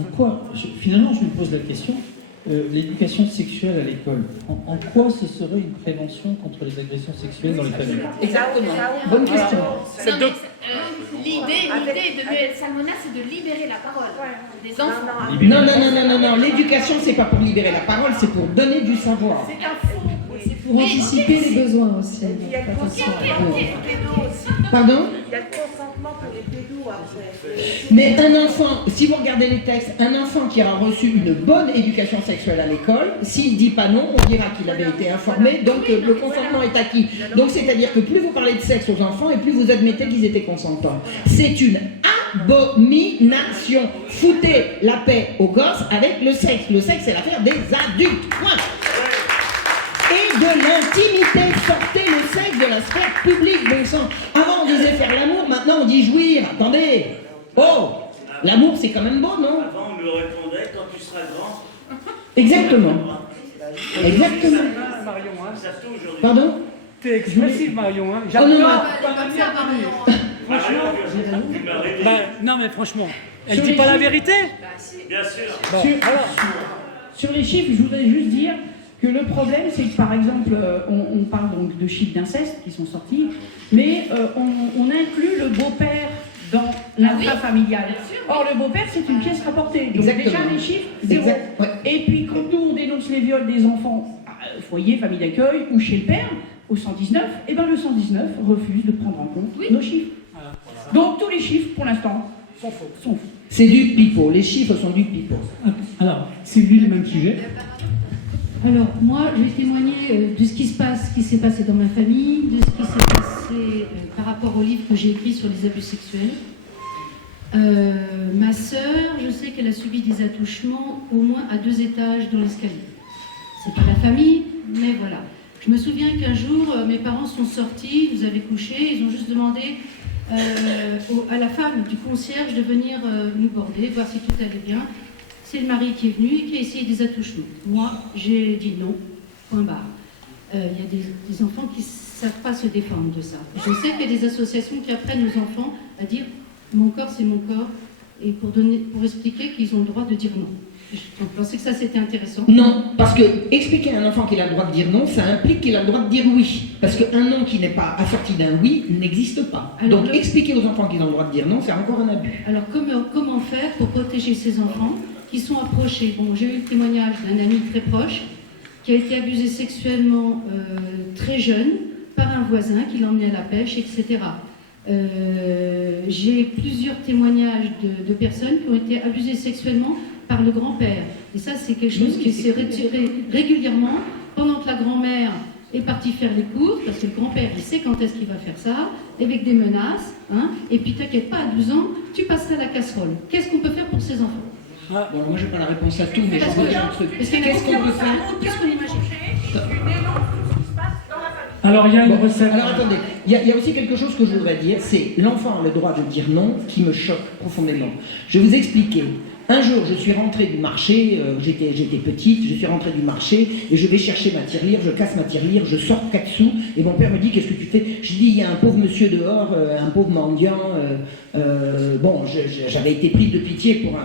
finalement, je me pose la question, l'éducation sexuelle à l'école, en quoi ce serait une prévention contre les agressions sexuelles dans les familles? Exactement. Bonne question. L'idée de Muriel Salmona, c'est de libérer la parole des enfants. Non. L'éducation, c'est pas pour libérer la parole, c'est pour donner du savoir. C'est un faux. Pour anticiper les besoins aussi. Pardon? il y a le consentement pour les pédos après. Mais un enfant, si vous regardez les textes, un enfant qui aura reçu une bonne éducation sexuelle à l'école, s'il ne dit pas non, on dira qu'il avait été informé, donc le consentement est acquis. Donc c'est-à-dire que plus vous parlez de sexe aux enfants et plus vous admettez qu'ils étaient consentants. C'est une abomination. Foutez la paix aux gosses avec le sexe. Le sexe, c'est l'affaire des adultes. Point. Et de l'intimité, sortez le sexe de la sphère publique, bon sang. Avant on disait faire l'amour, maintenant on dit jouir. Attendez. Oh, l'amour c'est quand même beau, non? Avant on me répondait quand tu seras grand. Exactement. Exactement. Marion, hein. Pardon? T'es expressive, Marion. Hein. Oh non, Non, mais franchement, elle dit pas la vérité. Bien sûr. Bon, Sur les chiffres, je voudrais juste dire que le problème, c'est que par exemple, on parle donc de chiffres d'inceste qui sont sortis, mais on inclut le beau-père dans l'intrafamilial. Or, le beau-père, c'est une pièce rapportée. Donc Exactement. déjà, les chiffres, zéro. Ouais. Et puis, quand nous, on dénonce les viols des enfants, foyer, famille d'accueil, ou chez le père, au 119, et ben le 119 refuse de prendre en compte nos chiffres. Donc, tous les chiffres, pour l'instant, sont faux. C'est du pipeau. Les chiffres sont du pipeau. Alors, c'est lui le même sujet. Alors, moi, je vais témoigner de ce qui s'est passé dans ma famille, de ce qui s'est passé par rapport au livre que j'ai écrit sur les abus sexuels. Ma sœur, je sais qu'elle a subi des attouchements au moins à 2 étages dans l'escalier. C'est pas la famille, mais voilà. Je me souviens qu'un jour, mes parents sont sortis, ils avaient couché, ils ont juste demandé à la femme du concierge de venir nous border, voir si tout allait bien. C'est le mari qui est venu et qui a essayé des attouchements. Moi, j'ai dit non, point barre. Il y a des enfants qui ne savent pas se défendre de ça. Je sais qu'il y a des associations qui apprennent aux enfants à dire « mon corps, c'est mon corps » et pour expliquer qu'ils ont le droit de dire non. Je pensais que ça, c'était intéressant. Non, parce que expliquer à un enfant qu'il a le droit de dire non, ça implique qu'il a le droit de dire oui. Parce qu'un non qui n'est pas assorti d'un oui n'existe pas. Alors, donc expliquer aux enfants qu'ils ont le droit de dire non, c'est encore un abus. Alors comment faire pour protéger ces enfants qui sont approchés? Bon, j'ai eu le témoignage d'un ami très proche qui a été abusé sexuellement très jeune par un voisin qui l'emmenait à la pêche, etc. J'ai plusieurs témoignages de personnes qui ont été abusées sexuellement par le grand-père. Et ça, c'est quelque chose qui s'est retiré régulièrement pendant que la grand-mère est partie faire les cours, parce que le grand-père, il sait quand est-ce qu'il va faire ça, avec des menaces, hein, et puis t'inquiète pas, à 12 ans, tu passeras la casserole. Qu'est-ce qu'on peut faire pour ces enfants? Bon, moi, je n'ai pas la réponse à tout, mais je reviens un truc. Qu'est-ce qu'on peut faire? Qu'est-ce qu'on imagine? Alors, il y a une recette. Alors, attendez, il y a aussi quelque chose que je voudrais dire, c'est l'enfant a le droit de dire non, qui me choque profondément. Je vais vous expliquer. Un jour, je suis rentrée du marché, j'étais petite, je suis rentrée du marché et je vais chercher ma tirelire, je casse ma tirelire, je sors 4 sous et mon père me dit « Qu'est-ce que tu fais ?» Je dis « Il y a un pauvre monsieur dehors, un pauvre mendiant, bon, j'avais été prise de pitié pour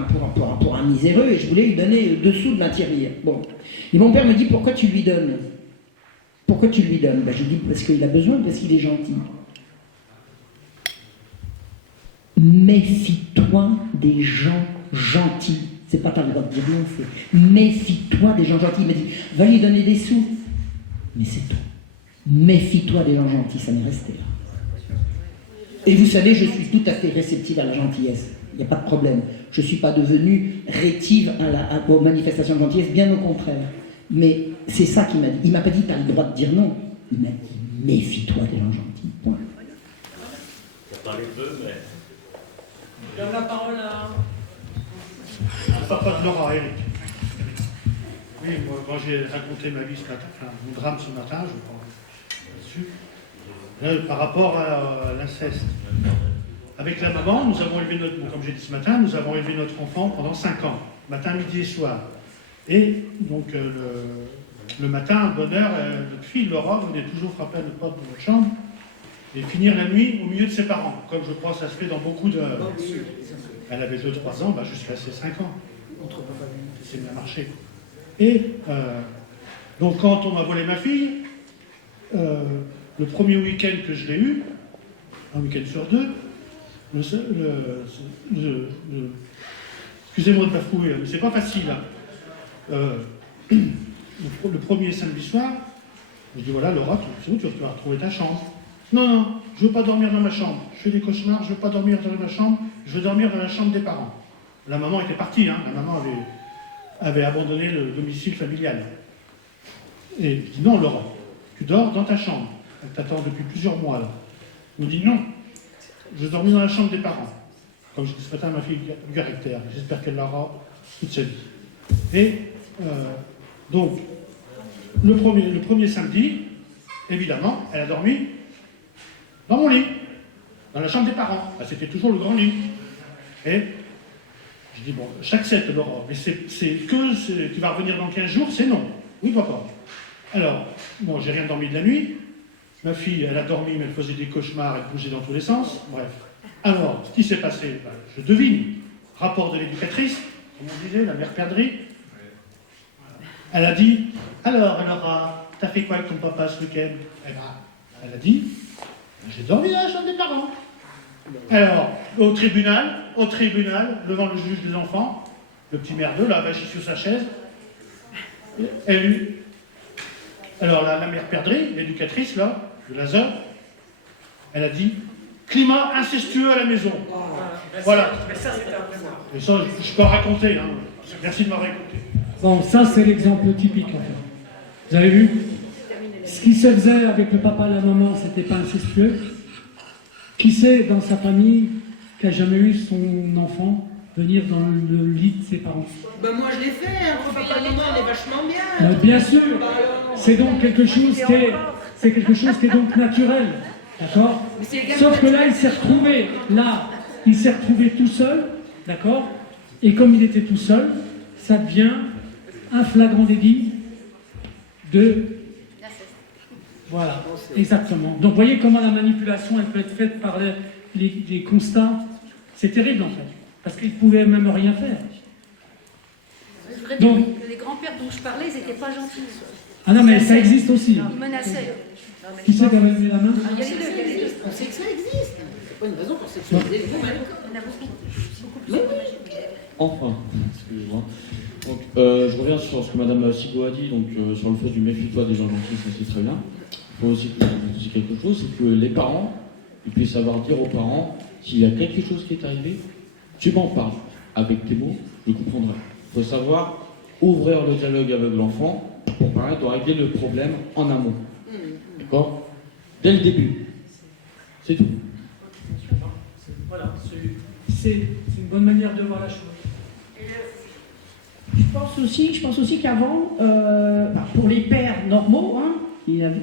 un miséreux et je voulais lui donner 2 sous de ma tirelire. » Bon. Et mon père me dit « Pourquoi tu lui donnes ?» Pourquoi tu lui donnes? Je dis « Parce qu'il a besoin, parce qu'il est gentil. » Méfie-toi des gens gentils. C'est pas ta droit de dire non, c'est méfie-toi des gens gentils. Il m'a dit, va lui donner des sous. Mais c'est tout. Méfie-toi des gens gentils, ça m'est resté là. Et vous savez, je suis tout à fait réceptive à la gentillesse. Il n'y a pas de problème. Je ne suis pas devenue rétive aux manifestations de gentillesse, bien au contraire. Mais c'est ça qu'il m'a dit. Il ne m'a pas dit, tu as le droit de dire non. Il m'a dit, méfie-toi des gens gentils. Point. Ça parlait peu, mais... Je donne la parole à... Papa de Laura, Eric. Oui, moi, quand j'ai raconté ma vie ce matin, enfin, mon drame ce matin, je parle là-dessus, par rapport à l'inceste. Avec la maman, nous avons élevé comme j'ai dit ce matin, nous avons élevé notre enfant pendant 5 ans, matin, midi et soir. Et donc, le matin, bonne heure, notre fille, Laura, venait toujours frapper à notre porte de notre chambre et finir la nuit au milieu de ses parents, comme je crois que ça se fait dans beaucoup de... Elle avait 2-3 ans, je suis resté 5 ans. C'est bien marché. Et donc quand on m'a volé ma fille, le premier week-end que je l'ai eu, un week-end sur 2, excusez-moi de bafouiller, mais c'est pas facile. Le premier samedi soir, je dis voilà Laura, tu vas retrouver ta chambre. Non, je ne veux pas dormir dans ma chambre, je fais des cauchemars, je ne veux pas dormir dans ma chambre, je veux dormir dans la chambre des parents. La maman était partie, hein, la maman avait abandonné le domicile familial. Et je dis non, Laurent, tu dors dans ta chambre. Elle t'attend depuis plusieurs mois là. Elle me dit non, je veux dormir dans la chambre des parents. Comme je dis ce matin à ma fille du caractère, j'espère qu'elle l'aura toute sa vie. Et donc, le premier samedi, évidemment, elle a dormi dans mon lit, dans la chambre des parents. Bah, c'était toujours le grand lit. Et je dis, bon, j'accepte, Laurent, mais tu vas revenir dans 15 jours, c'est non. Oui, papa. Alors, bon, j'ai rien dormi de la nuit. Ma fille, elle a dormi, mais elle faisait des cauchemars, elle bougeait dans tous les sens. Bref. Alors, ce qui s'est passé, ben, je devine. Rapport de l'éducatrice, comme on disait, la mère perdrix. Elle a dit, alors, Laura, t'as fait quoi avec ton papa ce week-end? Elle a dit, j'ai dormi dans la chambre des parents. Alors, au tribunal, devant le juge des enfants, le petit merdeux, là, vachit sur sa chaise, alors la mère perdrix, l'éducatrice, là, de Lazare, elle a dit, climat incestueux à la maison. Voilà. Mais ça, c'était un mémoire. Et ça, je peux en raconter, hein. Merci de m'avoir écouté. Bon, ça c'est l'exemple typique en fait. Vous avez vu? Ce qui se faisait avec le papa et la maman, c'était pas incestueux. Qui sait dans sa famille qui a jamais eu son enfant venir dans le lit de ses parents? Ben moi je l'ai fait, hein, papa et maman, on est vachement bien. Bien sûr, c'est donc quelque chose qui est donc naturel, d'accord? Sauf que là, il s'est retrouvé tout seul, d'accord? Et comme il était tout seul, ça devient un flagrant délit de... Voilà, exactement. Donc vous voyez comment la manipulation, elle peut être faite par les constats. C'est terrible en fait, parce qu'ils ne pouvaient même rien faire. Je voudrais dire que les grands-pères dont je parlais, ils n'étaient pas gentils. Ah non, mais ça existe aussi. Ils menaçaient. Qui c'est qui a levé la main? Il y a les deux. On sait que ça existe. C'est pas une raison pour sexualiser vous-même. Il y en a beaucoup plus. Enfin, excusez-moi. Donc, je reviens sur ce que Mme Sigo a dit, donc sur le fait du méfie-toi des gens gentils, ça c'est très bien. Il faut aussi quelque chose, c'est que les parents, ils puissent savoir dire aux parents, s'il y a quelque chose qui est arrivé, tu m'en parles. Avec tes mots, je comprendrai. Il faut savoir ouvrir le dialogue avec l'enfant pour permettre de régler le problème en amont. D'accord? Dès le début. C'est tout. Voilà, c'est une bonne manière de voir la chose. Je pense aussi qu'avant, pour les pères normaux, hein,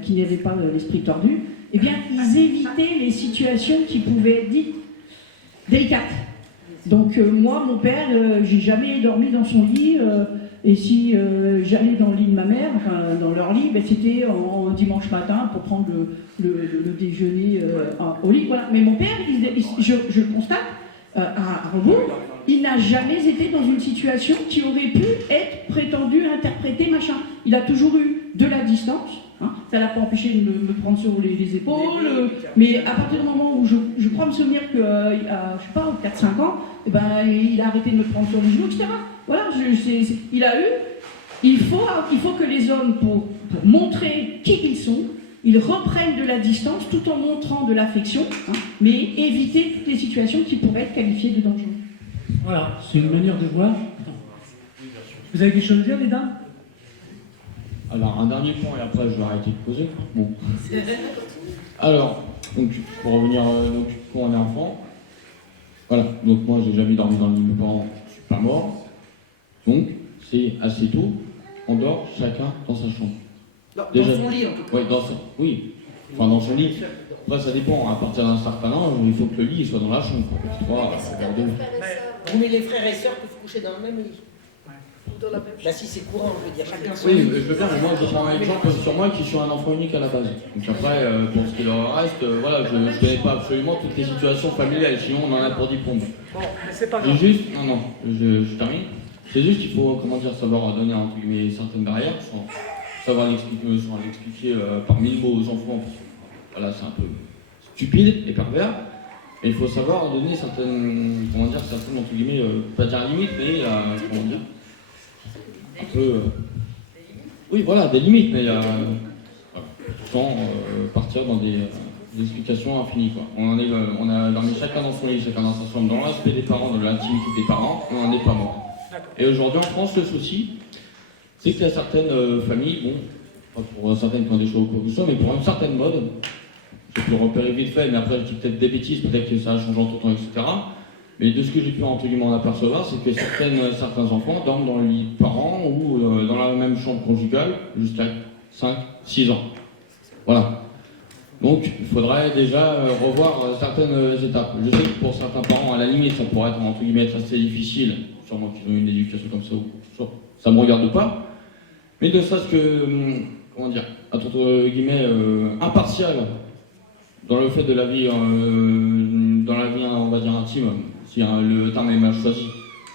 qui n'avaient pas l'esprit tordu, eh bien, ils évitaient les situations qui pouvaient être dites délicates. Donc moi, mon père, j'ai jamais dormi dans son lit, et si j'allais dans le lit de ma mère, enfin dans leur lit, ben, c'était en dimanche matin pour prendre le déjeuner au lit. Voilà. Mais mon père, je le constate, à Hambourg, il n'a jamais été dans une situation qui aurait pu être prétendue, interprétée, machin. Il a toujours eu de la distance. Hein. Ça ne l'a pas empêché de me prendre sur les épaules. Mais à partir du moment où je crois me souvenir qu'il y a, je sais pas, 4-5 ans, eh ben, il a arrêté de me prendre sur les genoux, etc. Voilà, il a eu. Il faut que les hommes, pour montrer qui ils sont, ils reprennent de la distance tout en montrant de l'affection, hein, mais éviter toutes les situations qui pourraient être qualifiées de dangereuses. Voilà, c'est une manière de voir. Vous avez quelque chose à dire, les dames? Alors, un dernier point, et après je vais arrêter de poser. Bon. Alors, donc, pour revenir, donc, quand on est enfant, voilà, donc moi j'ai jamais dormi dans le lit de mes parents, je suis pas mort. Donc, c'est assez tôt, on dort chacun dans sa chambre. Dans son lit, en tout cas. Oui, enfin, dans son lit. Après, ça dépend. À partir d'un certain âge, il faut que le lit soit dans la chambre. Mais les frères et sœurs peuvent coucher dans le même lit. Bah si c'est courant, je veux dire, chacun son Oui, lit. je veux bien, mais moi je prends un exemple sur moi qui suis un enfant unique à la base. Donc après, pour ce qui leur reste, voilà, je ne connais pas absolument toutes les situations familiales, sinon on en a pour 10 pompes. Bon, mais c'est pas grave. Je termine. C'est juste qu'il faut, comment dire, savoir donner entre guillemets certaines barrières, sans savoir l'expliquer par 1000 mots aux enfants. Voilà, c'est un peu stupide et pervers. Et il faut savoir donner certaines, comment dire, certaines, entre guillemets, pas dire limites, mais, comment dire, un peu... oui, voilà, des limites, mais sans partir dans des des explications infinies, quoi. On a dormi chacun dans son lit, chacun dans sa chambre, dans le respect des parents, dans l'intimité des parents, on n'en est pas mort. Et aujourd'hui en France, le souci, c'est qu'il y a certaines familles, bon, pas pour certaines qui ont des choix ou quoi que ce soit, mais pour une certaine mode, je peux repérer vite fait, mais après je dis peut-être des bêtises, peut-être que ça a changé entre temps, etc. Mais de ce que j'ai pu entre guillemets en apercevoir, c'est que certains enfants dorment dans le lit de parents ou dans la même chambre conjugale jusqu'à 5-6 ans. Voilà. Donc il faudrait déjà revoir certaines étapes. Je sais que pour certains parents, à la limite, ça pourrait être entre guillemets assez difficile, sûrement qu'ils ont une éducation comme ça, ou ça ne me regarde pas. Mais ne serait-ce que, comment dire, entre guillemets, impartial dans le fait de la vie, dans la vie, on va dire, intime, si le terme est mal choisi,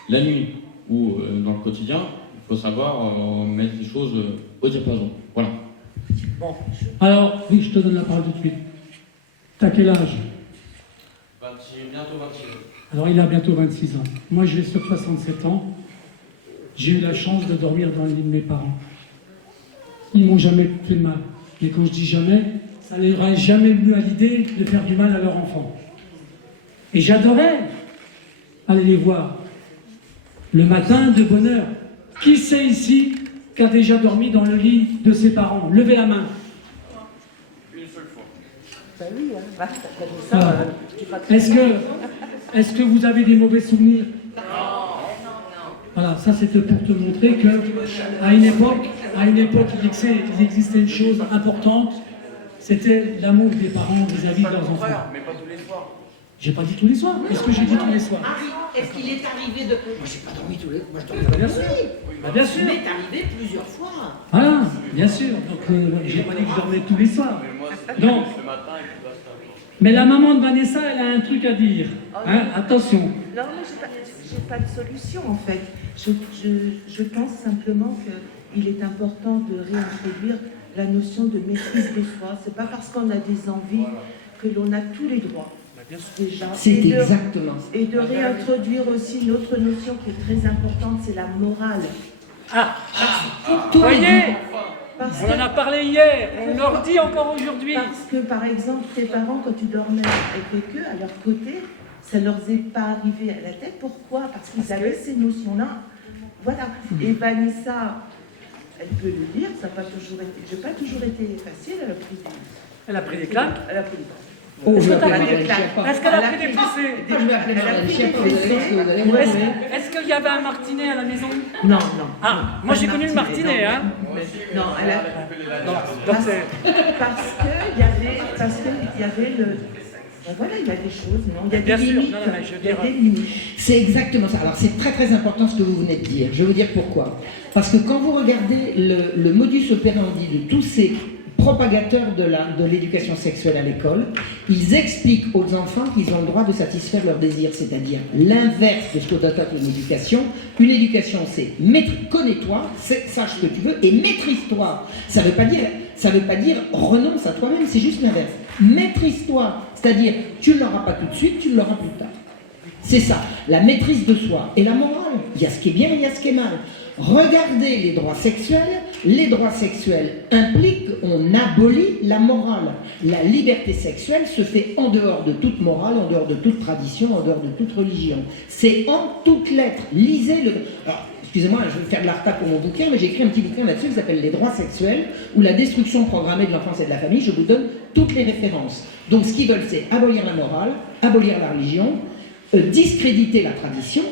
la nuit ou dans le quotidien, il faut savoir mettre les choses au diapason. Voilà. Bon. Alors, oui, je te donne la parole tout de suite. T'as quel âge? Bientôt 26. Alors, il a bientôt 26 ans. Moi, je vais sur 67 ans. J'ai eu la chance de dormir dans le lit de mes parents. Ils m'ont jamais fait de mal. Mais quand je dis jamais, ça ne leur a jamais venu à l'idée de faire du mal à leur enfant. Et j'adorais aller les voir. Le matin, de bonne heure. Qui c'est ici qui a déjà dormi dans le lit de ses parents? Levez la main. Une seule fois. Ben oui, hein. Est-ce que vous avez des mauvais souvenirs? Non. Voilà, ça c'était pour te montrer qu'à une époque, il existait une chose importante, c'était l'amour des parents vis-à-vis de leurs enfants. Mais pas tous les soirs. J'ai pas dit tous les soirs. Est-ce que j'ai dit tous les soirs? Est-ce qu'il est arrivé de... Moi, j'ai pas dormi tous les... Moi, je dormais bien sûr. Bien sûr. Mais t'es arrivé plusieurs fois. Voilà, bien sûr. Donc, j'ai pas dit que je dormais tous les soirs. Donc, mais la maman de Vanessa, elle a un truc à dire. Hein, attention. Non, mais j'ai pas de solution en fait. Je pense simplement qu'il est important de réintroduire la notion de maîtrise de soi. C'est pas parce qu'on a des envies que l'on a tous les droits. Déjà. C'est exactement ça. Et de réintroduire aussi une autre notion qui est très importante, c'est la morale. Vous voyez, on en a parlé hier, on leur dit encore aujourd'hui. Parce que par exemple, tes parents, quand tu dormais avec eux, à leur côté, ça ne leur est pas arrivé à la tête. Pourquoi? Parce qu'ils avaient ces notions-là. Voilà. Et Vanessa, elle peut le dire, ça n'a pas toujours été. J'ai pas toujours été facile, Elle a pris des claques. Elle a pris des claques. Est-ce qu'elle a pris des poussées? Est-ce qu'il y avait un martinet à la maison? Non, non. Ah, moi j'ai connu le martinet, hein. Non, elle a... Parce qu'il y avait le... Ben voilà, il y a des choses, non? Il y a des limites. Il y a des limites. C'est exactement ça. Alors c'est très très important ce que vous venez de dire. Je vais vous dire pourquoi. Parce que quand vous regardez le modus operandi de tous ces propagateurs de l'éducation sexuelle à l'école, ils expliquent aux enfants qu'ils ont le droit de satisfaire leurs désirs, c'est-à-dire l'inverse de ce que doit être une éducation. Une éducation, c'est connais-toi, sache ce que tu veux et maîtrise-toi. Ça veut pas dire renonce à toi-même, c'est juste l'inverse. Maîtrise-toi, c'est-à-dire tu ne l'auras pas tout de suite, tu l'auras plus tard. C'est ça, la maîtrise de soi. Et la morale, il y a ce qui est bien et il y a ce qui est mal. Regardez les droits sexuels. Les droits sexuels impliquent qu'on abolit la morale. La liberté sexuelle se fait en dehors de toute morale, en dehors de toute tradition, en dehors de toute religion. C'est en toutes lettres. Lisez le... Alors, excusez-moi, je vais faire de la reta pour mon bouquin, mais j'ai écrit un petit bouquin là-dessus qui s'appelle Les droits sexuels, ou la destruction programmée de l'enfance et de la famille. Je vous donne toutes les références. Donc ce qu'ils veulent, c'est abolir la morale, abolir la religion, discréditer la tradition,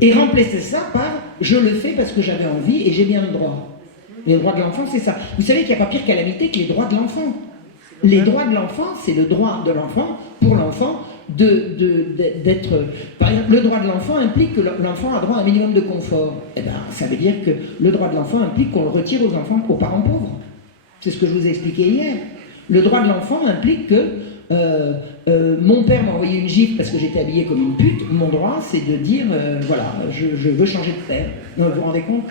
et remplacer ça par « je le fais parce que j'avais envie et j'ai bien le droit ». Les droits de l'enfant, c'est ça. Vous savez qu'il n'y a pas pire calamité que les droits de l'enfant. Les droits de l'enfant, c'est le droit de l'enfant, pour l'enfant, d'être... Par exemple, le droit de l'enfant implique que l'enfant a droit à un minimum de confort. Eh bien, ça veut dire que le droit de l'enfant implique qu'on le retire aux enfants, aux parents pauvres. C'est ce que je vous ai expliqué hier. Le droit de l'enfant implique que mon père m'a envoyé une gifle parce que j'étais habillée comme une pute. Mon droit, c'est de dire, voilà, je veux changer de père. Non, vous vous rendez compte?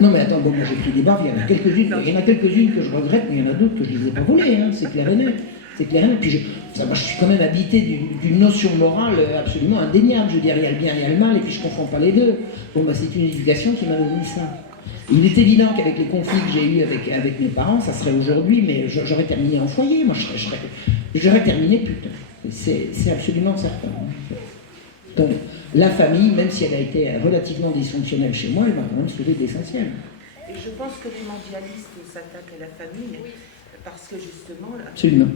Non mais attends, bon, moi j'ai pris des barres, il y en a quelques-unes que je regrette, mais il y en a d'autres que je ne les ai pas volées, hein, c'est clair et net. C'est clair et net. Puis moi, je suis quand même habité d'une notion morale absolument indéniable. Je veux dire, il y a le bien et il y a le mal, et puis je ne confonds pas les deux. Bon, bah c'est une éducation qui m'a donné ça. Il est évident qu'avec les conflits que j'ai eus avec mes parents, ça serait aujourd'hui, mais j'aurais terminé en foyer, moi j'aurais terminé putain. C'est absolument certain. Donc, la famille, même si elle a été relativement dysfonctionnelle chez moi, elle m'a quand même sauvé d'essentiel. Et je pense que les mondialistes s'attaquent à la famille parce que justement, Absolument.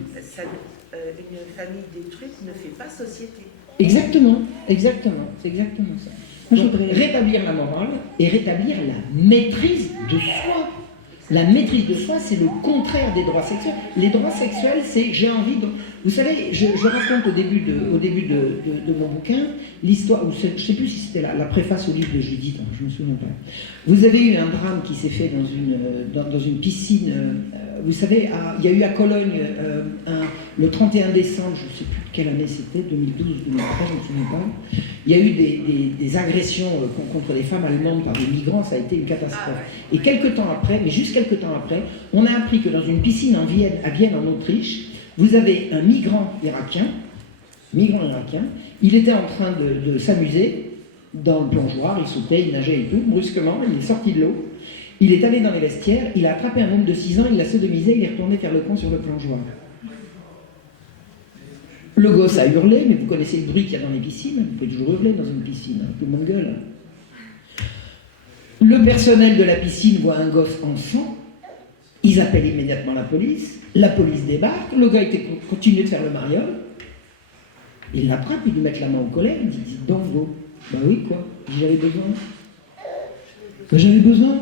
Une famille détruite ne fait pas société. Exactement, exactement, c'est exactement ça. Donc, rétablir la morale et rétablir la maîtrise de soi. La maîtrise de soi, c'est le contraire des droits sexuels. Les droits sexuels, c'est j'ai envie de... Vous savez, je raconte au début de mon bouquin l'histoire, ou je ne sais plus si c'était la préface au livre de Judith, je ne me souviens pas. Vous avez eu un drame qui s'est fait dans une piscine. Vous savez, il y a eu à Cologne, le 31 décembre, je ne sais plus de quelle année c'était, 2012, 2013, je ne me souviens pas. Il y a eu des agressions contre les femmes allemandes par des migrants, ça a été une catastrophe. Et quelques temps après, mais juste quelques temps après, on a appris que dans une piscine à Vienne, en Autriche, vous avez un migrant irakien, il était en train de s'amuser dans le plongeoir, il sautait, il nageait et tout, brusquement, il est sorti de l'eau, il est allé dans les vestiaires, il a attrapé un homme de 6 ans, il l'a sodomisé, il est retourné faire le con sur le plongeoir. Le gosse a hurlé, mais vous connaissez le bruit qu'il y a dans les piscines, vous pouvez toujours hurler dans une piscine, un peu mon gueule. Le personnel de la piscine voit un gosse en sang, ils appellent immédiatement la police débarque, le gars continue de faire le mariole, il l'attrape, il lui met la main au collet, il dit « donc go ». Bah oui quoi, j'avais besoin. Bah, j'avais besoin.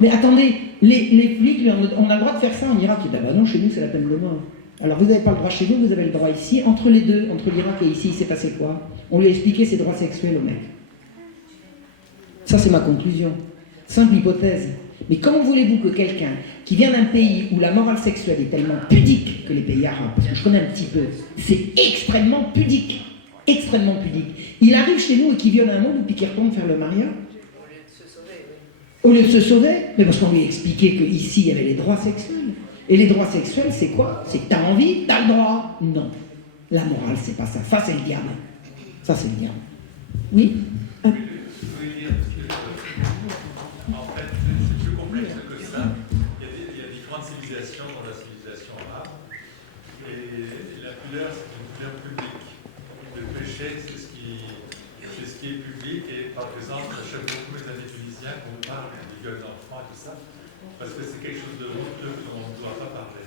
Mais attendez, les flics, on a le droit de faire ça en Irak. Ah bah non, chez nous c'est la peine de mort. Alors vous n'avez pas le droit chez nous, vous avez le droit ici. Entre les deux, entre l'Irak et ici, il s'est passé quoi? On lui a expliqué ses droits sexuels au mec. Ça c'est ma conclusion. Simple hypothèse. Mais comment voulez-vous que quelqu'un qui vient d'un pays où la morale sexuelle est tellement pudique que les pays arabes, parce que je connais un petit peu, c'est extrêmement pudique. Extrêmement pudique. Il arrive chez nous et qu'il viole un monde et puis qu'il retourne faire le mariage. Au lieu de se sauver, mais parce qu'on lui a expliqué qu'ici il y avait les droits sexuels. Et les droits sexuels, c'est quoi? C'est que t'as envie, t'as le droit. Non. La morale, c'est pas ça. Ça, c'est le diable. Ça, c'est le diable. Oui? En fait, c'est plus complexe que ça. Il y a différentes civilisations dans la civilisation arabe. Et la couleur, c'est une couleur publique. Le péché, c'est ce qui est public. Et par exemple, j'aime beaucoup mes amis tunisiens qu'on me parle des gueules d'enfants et tout ça. Parce que c'est quelque chose de honteux dont on ne doit pas parler.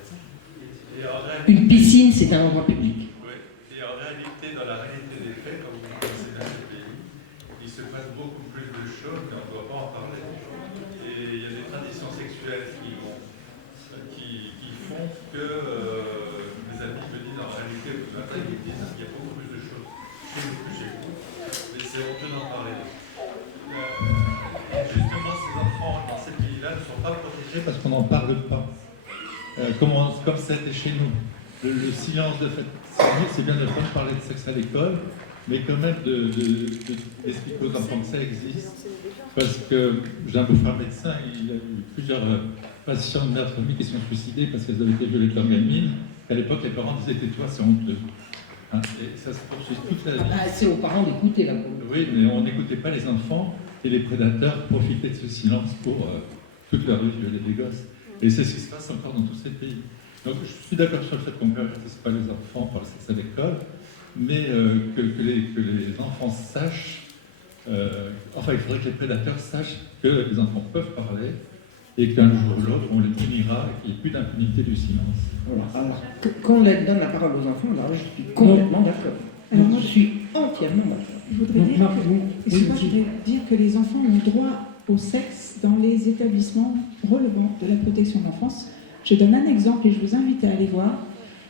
Une piscine, c'est un endroit public. Oui. Et en réalité, dans la réalité des faits, comme vous connaissez bien ce pays, il se passe beaucoup plus de choses, mais on ne doit pas en parler. Et il y a des traditions sexuelles qui font que mes amis me disent en réalité, vous m'appelez, ils disent qu'il y a beaucoup plus de choses chez nous que chez vous. Mais c'est honteux d'en parler. Justement, ces enfants dans ces pays-là ne sont pas protégés parce qu'on n'en parle pas. Comme c'était chez nous. Le silence de fait, c'est bien de ne pas parler de sexe à l'école, mais quand même d'expliquer aux enfants que ça existe. Parce que j'ai un beau-frère médecin, il a eu plusieurs patients de mères de famille qui se sont suicidées parce qu'elles avaient été violées comme gamines. À l'époque, les parents disaient tais-toi, c'est honteux. Hein, et ça se poursuit toute la vie. Ah, c'est aux parents d'écouter là. Oui, mais on n'écoutait pas les enfants et les prédateurs profitaient de ce silence pour toute leur vie violer des gosses. Et c'est ce qui se passe encore dans tous ces pays. Donc je suis d'accord sur le fait qu'on ne pervertisse pas les enfants par le sexe à l'école, mais que les enfants sachent, enfin il faudrait que les prédateurs sachent que les enfants peuvent parler et qu'un jour ou l'autre on les punira et qu'il n'y ait plus d'impunité du silence. Voilà. Alors, quand on donne la parole aux enfants, alors je suis complètement d'accord. Je suis entièrement d'accord. Je voudrais dire que les enfants ont droit au sexe dans les établissements relevant de la protection de l'enfance. Je donne un exemple et je vous invite à aller voir.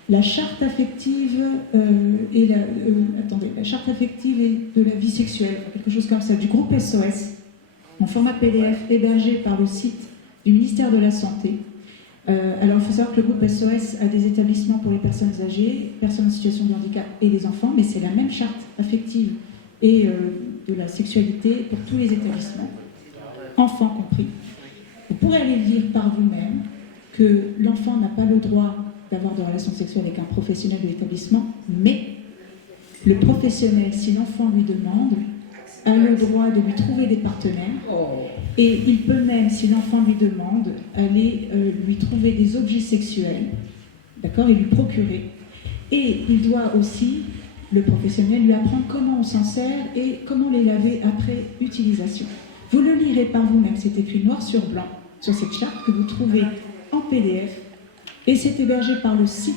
La charte affective la charte affective et de la vie sexuelle, quelque chose comme ça, du groupe SOS, en format PDF hébergé par le site du ministère de la Santé. Alors il faut savoir que le groupe SOS a des établissements pour les personnes âgées, personnes en situation de handicap et les enfants, mais c'est la même charte affective et de la sexualité pour tous les établissements, enfants compris. Vous pourrez aller lire par vous-même que l'enfant n'a pas le droit d'avoir de relations sexuelles avec un professionnel de l'établissement, mais le professionnel, si l'enfant lui demande, a le droit de lui trouver des partenaires. Et il peut même, si l'enfant lui demande, aller lui trouver des objets sexuels, d'accord, et lui procurer. Et il doit aussi, le professionnel, lui apprendre comment on s'en sert et comment les laver après utilisation. Vous le lirez par vous-même, c'est écrit noir sur blanc sur cette charte que vous trouvez en PDF. Et c'est hébergé par le site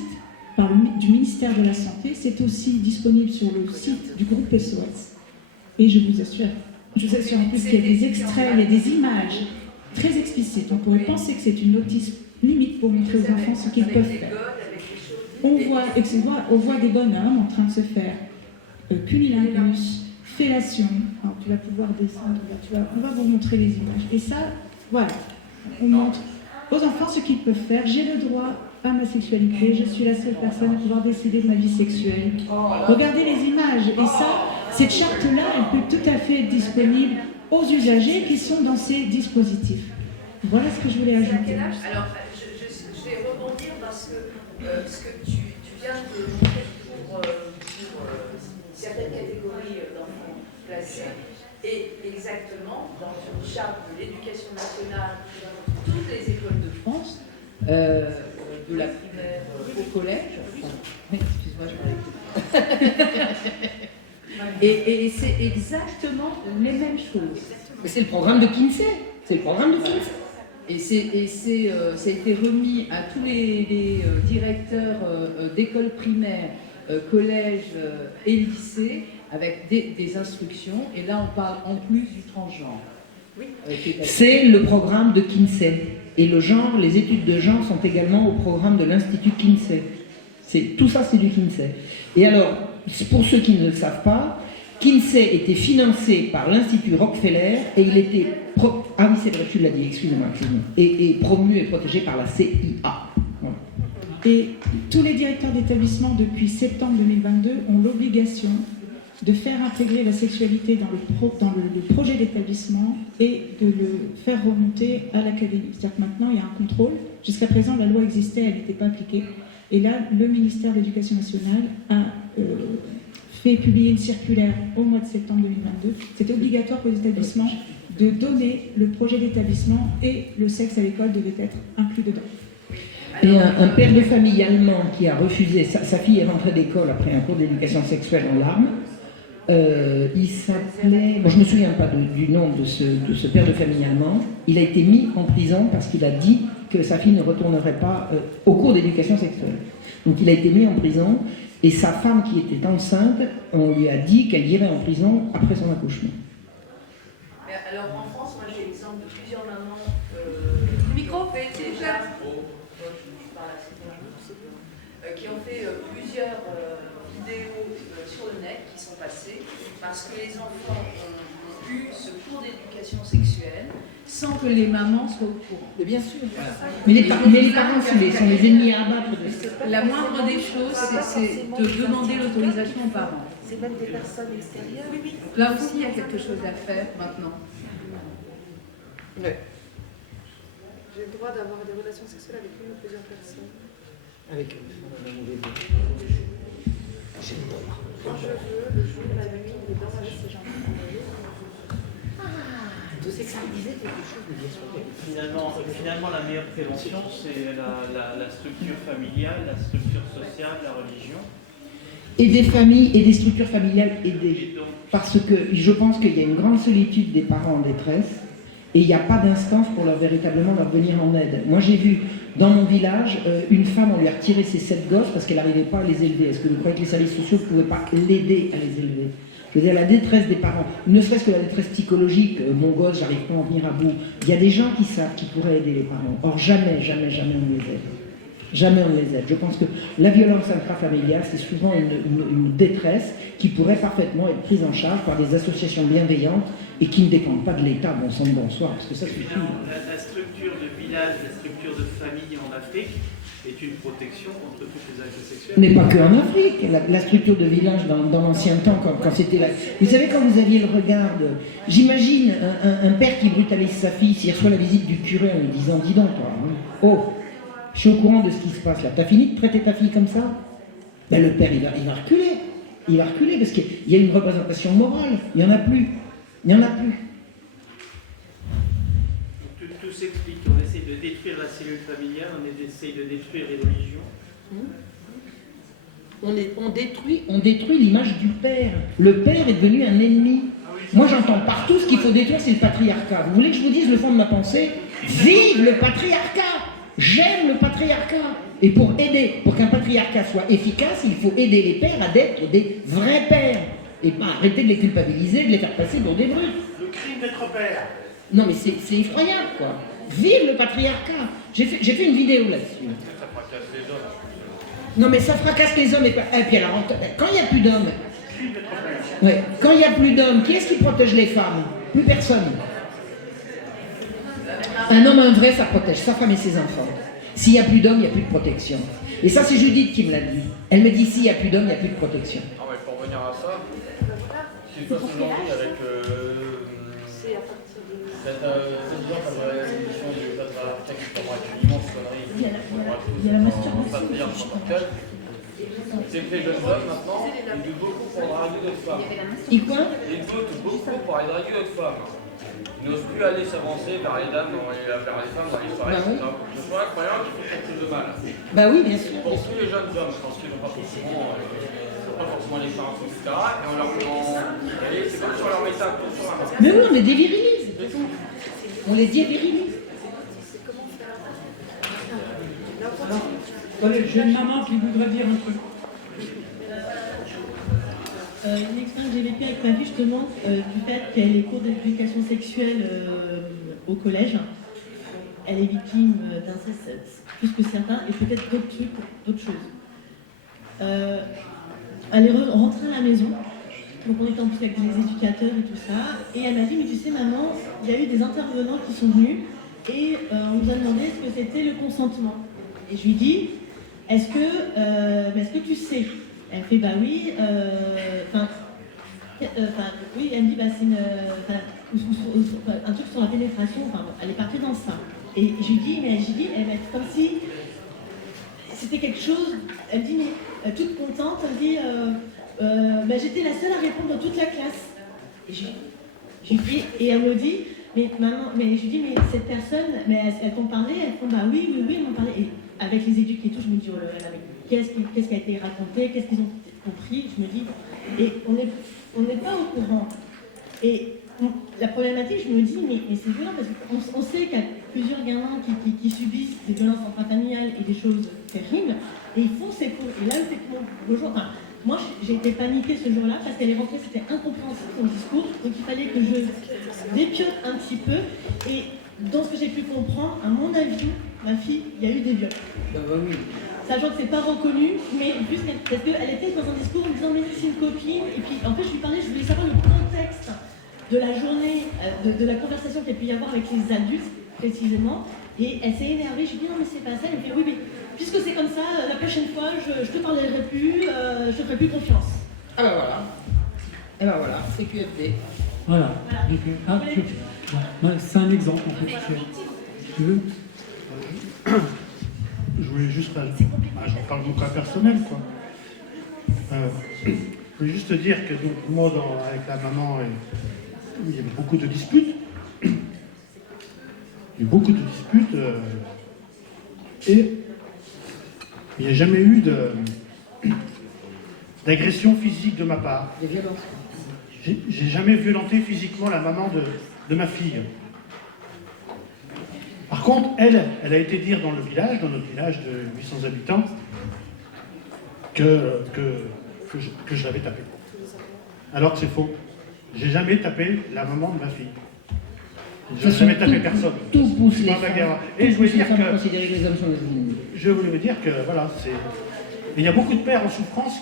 du ministère de la Santé. C'est aussi disponible sur le site du groupe SOS. Et je vous assure en plus qu'il y a des extraits, il y a des images très explicites. On pourrait penser que c'est une notice limite pour montrer aux enfants ce qu'ils peuvent faire. On voit des bonhommes en train de se faire cunilingus, fellation. Alors tu vas pouvoir descendre, on va vous montrer les images. Et ça, voilà, on montre aux enfants ce qu'ils peuvent faire. J'ai le droit à ma sexualité, je suis la seule personne à pouvoir décider de ma vie sexuelle. Regardez les images. Et ça, cette charte-là, elle peut tout à fait être disponible aux usagers qui sont dans ces dispositifs. Voilà ce que je voulais ajouter. Alors, je vais rebondir parce que ce que tu viens de montrer pour certaines catégories d'enfants placés est exactement dans une charte de l'éducation nationale dans toutes les écoles de France, de la primaire au collège. Excuse-moi, je et c'est exactement les mêmes choses. C'est le programme de Kinsey. C'est le programme de Kinsey. Et ça a été remis à tous les directeurs d'écoles primaires, collèges et lycées avec des instructions. Et là, on parle en plus du transgenre. C'est le programme de Kinsey. Et le genre, les études de genre sont également au programme de l'Institut Kinsey. Tout ça, c'est du Kinsey. Et alors, pour ceux qui ne le savent pas, Kinsey était financé par l'Institut Rockefeller et il était... Ah oui, c'est vrai, tu l'as dit, excusez-moi. Et promu et protégé par la CIA. Voilà. Et tous les directeurs d'établissement, depuis septembre 2022, ont l'obligation de faire intégrer la sexualité dans le projet d'établissement et de le faire remonter à l'académie. C'est-à-dire que maintenant, il y a un contrôle. Jusqu'à présent, la loi existait, elle n'était pas appliquée. Et là, le ministère de l'Éducation nationale a fait publier une circulaire au mois de septembre 2022. C'était obligatoire pour les établissements de donner le projet d'établissement et le sexe à l'école devait être inclus dedans. Et un père de famille allemand qui a refusé, sa fille est rentrée d'école après un cours d'éducation sexuelle en larmes. Il s'appelait, je ne me souviens pas du nom de ce père de famille allemand. Il a été mis en prison parce qu'il a dit que sa fille ne retournerait pas au cours d'éducation sexuelle. Donc il a été mis en prison et sa femme qui était enceinte, on lui a dit qu'elle irait en prison après son accouchement. Alors en France, moi j'ai l'exemple de plusieurs mamans qui ont fait plusieurs vidéos sur le net qui sont passées parce que les enfants ont eu ce cours d'éducation sexuelle sans que les mamans soient au courant. Mais bien sûr. Mais les parents sont les ennemis à abattre. La moindre des choses, c'est de demander l'autorisation aux parents. C'est même des personnes extérieures. Oui. Là aussi, il y a quelque chose à faire maintenant. Oui. J'ai le droit d'avoir des relations sexuelles avec une ou plusieurs personnes. Avec eux. J'ai le droit. Quand je veux, le jour, la nuit, les dents, c'est jamais. De sexualiser quelque chose de bien sûr. Finalement, la meilleure prévention, c'est la structure familiale, la structure sociale, la religion. Et des familles et des structures familiales aidées. Parce que je pense qu'il y a une grande solitude des parents en détresse et il n'y a pas d'instance pour véritablement leur venir en aide. Moi j'ai vu dans mon village une femme, on lui a retiré ses 7 gosses parce qu'elle n'arrivait pas à les élever. Est-ce que vous croyez que les services sociaux ne pouvaient pas l'aider à les élever? Je veux dire, la détresse des parents, ne serait-ce que la détresse psychologique, mon gosse, j'arrive pas à en venir à bout. Il y a des gens qui savent, qui pourraient aider les parents. Or jamais, jamais, jamais on les aide. Jamais on les aide. Je pense que la violence intrafamiliale, c'est souvent une détresse qui pourrait parfaitement être prise en charge par des associations bienveillantes et qui ne dépendent pas de l'État, bon sang de bonsoir, parce que ça suffit. La structure de village, la structure de famille en Afrique est une protection contre toutes les actes sexuels. Mais pas qu'en Afrique. La structure de village dans l'ancien temps, quand c'était là. Vous savez, quand vous aviez le regard j'imagine un père qui brutalise sa fille, s'il reçoit la visite du curé en lui disant « Dis donc, toi, oh, je suis au courant de ce qui se passe là. T'as fini de traiter ta fille comme ça ?» Ben, le père, il va reculer. Il va reculer parce qu'il y a une représentation morale. Il n'y en a plus. Il n'y en a plus. Tout s'explique. On essaye de détruire la cellule familiale, on essaye de détruire les religions. On détruit l'image du père. Le père est devenu un ennemi. Moi, j'entends partout ce qu'il faut détruire, c'est le patriarcat. Vous voulez que je vous dise le fond de ma pensée? Vive le patriarcat! J'aime le patriarcat. Et pour qu'un patriarcat soit efficace, il faut aider les pères à être des vrais pères. Et pas arrêter de les culpabiliser, de les faire passer pour des brutes. Le crime d'être père. Non, mais c'est effroyable, quoi. Vive le patriarcat. J'ai fait une vidéo là-dessus. Ça fracasse les hommes. Non, mais ça fracasse les hommes. Et puis alors, quand il n'y a plus d'hommes, ouais, quand il n'y a plus d'hommes, qui est-ce qui protège les femmes? Plus personne. Un homme, un vrai, ça protège sa femme et ses enfants. S'il n'y a plus d'hommes, il n'y a plus de protection. Et ça, c'est Judith qui me l'a dit. Elle me dit, s'il n'y a plus d'hommes, il n'y a plus de protection. Ah ouais, pour revenir à ça, ce qui se passe aujourd'hui avec cette exemple à la définition du patriarcat qui pourra être une immense connerie. Il y a la masturbation. C'est que les jeunes hommes maintenant, ils doutent beaucoup pour draguer d'autres femmes. Ils quoi? Ils doutent beaucoup pour aller draguer d'autres femmes. Ils n'osent plus aller s'avancer vers les dames, vers les femmes dans les soirées, etc. Je trouve incroyable qu'ils font plus de mal. Bah oui, bien sûr. Pour tous les jeunes hommes, je pense qu'ils n'ont pas forcément l'expérience, etc. Et on leur c'est comme si on leur mettait un coup sur la main. Mais oui, on les dévirilise. On les dévirilise. Allez, j'ai une maman qui voudrait dire un truc. Une expérience que j'ai vécue avec ma fille, justement, du fait qu'elle ait les cours d'éducation sexuelle au collège. Elle est victime d'inceste, plus que certains, et peut-être d'autres trucs, d'autres choses. Elle est rentrée à la maison, donc on était en plus avec des éducateurs et tout ça, et elle m'a dit, mais tu sais maman, il y a eu des intervenants qui sont venus, et on nous a demandé ce que c'était le consentement. Et je lui dis, est-ce que tu sais? Elle fait, bah oui, oui, elle me dit, bah c'est un truc sur la pénétration, elle est partie dans ça. Et je lui dis, elle va être comme si c'était quelque chose, elle me dit, mais toute contente, elle me dit, bah, j'étais la seule à répondre dans toute la classe. Et je lui dis, et elle me dit, mais maman, mais je lui dis, mais cette personne, mais elles t'ont parlé, elles font, bah oui, elles m'ont parlé. Et avec les éduques et tout, je me dis, oh là là, mais qu'est-ce qui a été raconté, qu'est-ce qu'ils ont compris, je me dis, et on n'est pas au courant. Et la problématique, je me dis, mais c'est violent, parce qu'on sait qu'il y a plusieurs gamins qui subissent des violences intrafamiliales et des choses terribles, et ils font ces cours. Et là, le jour, moi, j'ai été paniquée ce jour-là, parce qu'elle est rentrée, c'était incompréhensible son discours, donc il fallait que je dépiote un petit peu, et dans ce que j'ai pu comprendre, à mon avis, ma fille, il y a eu des viols. Bah oui. Sachant que c'est pas reconnu, mais juste parce qu'elle était dans un discours en me disant, mais c'est une copine, et puis en fait, je lui parlais, je voulais savoir le contexte de la journée, de la conversation qu'il y a pu y avoir avec les adultes, précisément, et elle s'est énervée, je lui ai dit, non mais c'est pas ça, elle me dit, oui, mais puisque c'est comme ça, la prochaine fois, je te parlerai plus, je te ferai plus confiance. Ah bah voilà. Et bah voilà, c'est QFD. Voilà. C'est un exemple, en fait. Tu veux? Je voulais juste... j'en parle de mon cas personnel, quoi. Je voulais juste te dire que donc, moi, avec la maman, il y avait beaucoup de disputes. Il y a eu beaucoup de disputes. Et il n'y a jamais eu d'agression physique de ma part. Des violences. J'ai jamais violenté physiquement la maman de ma fille. Par contre, elle a été dire dans notre village de 800 habitants, que je l'avais tapé. Alors que c'est faux. J'ai jamais tapé la maman de ma fille. Je n'ai jamais tapé personne. Tout pousse les femmes. Et je voulais dire que... considérer que les hommes sont les ennemis. Je voulais vous dire que, voilà, c'est... Il y a beaucoup de pères en souffrance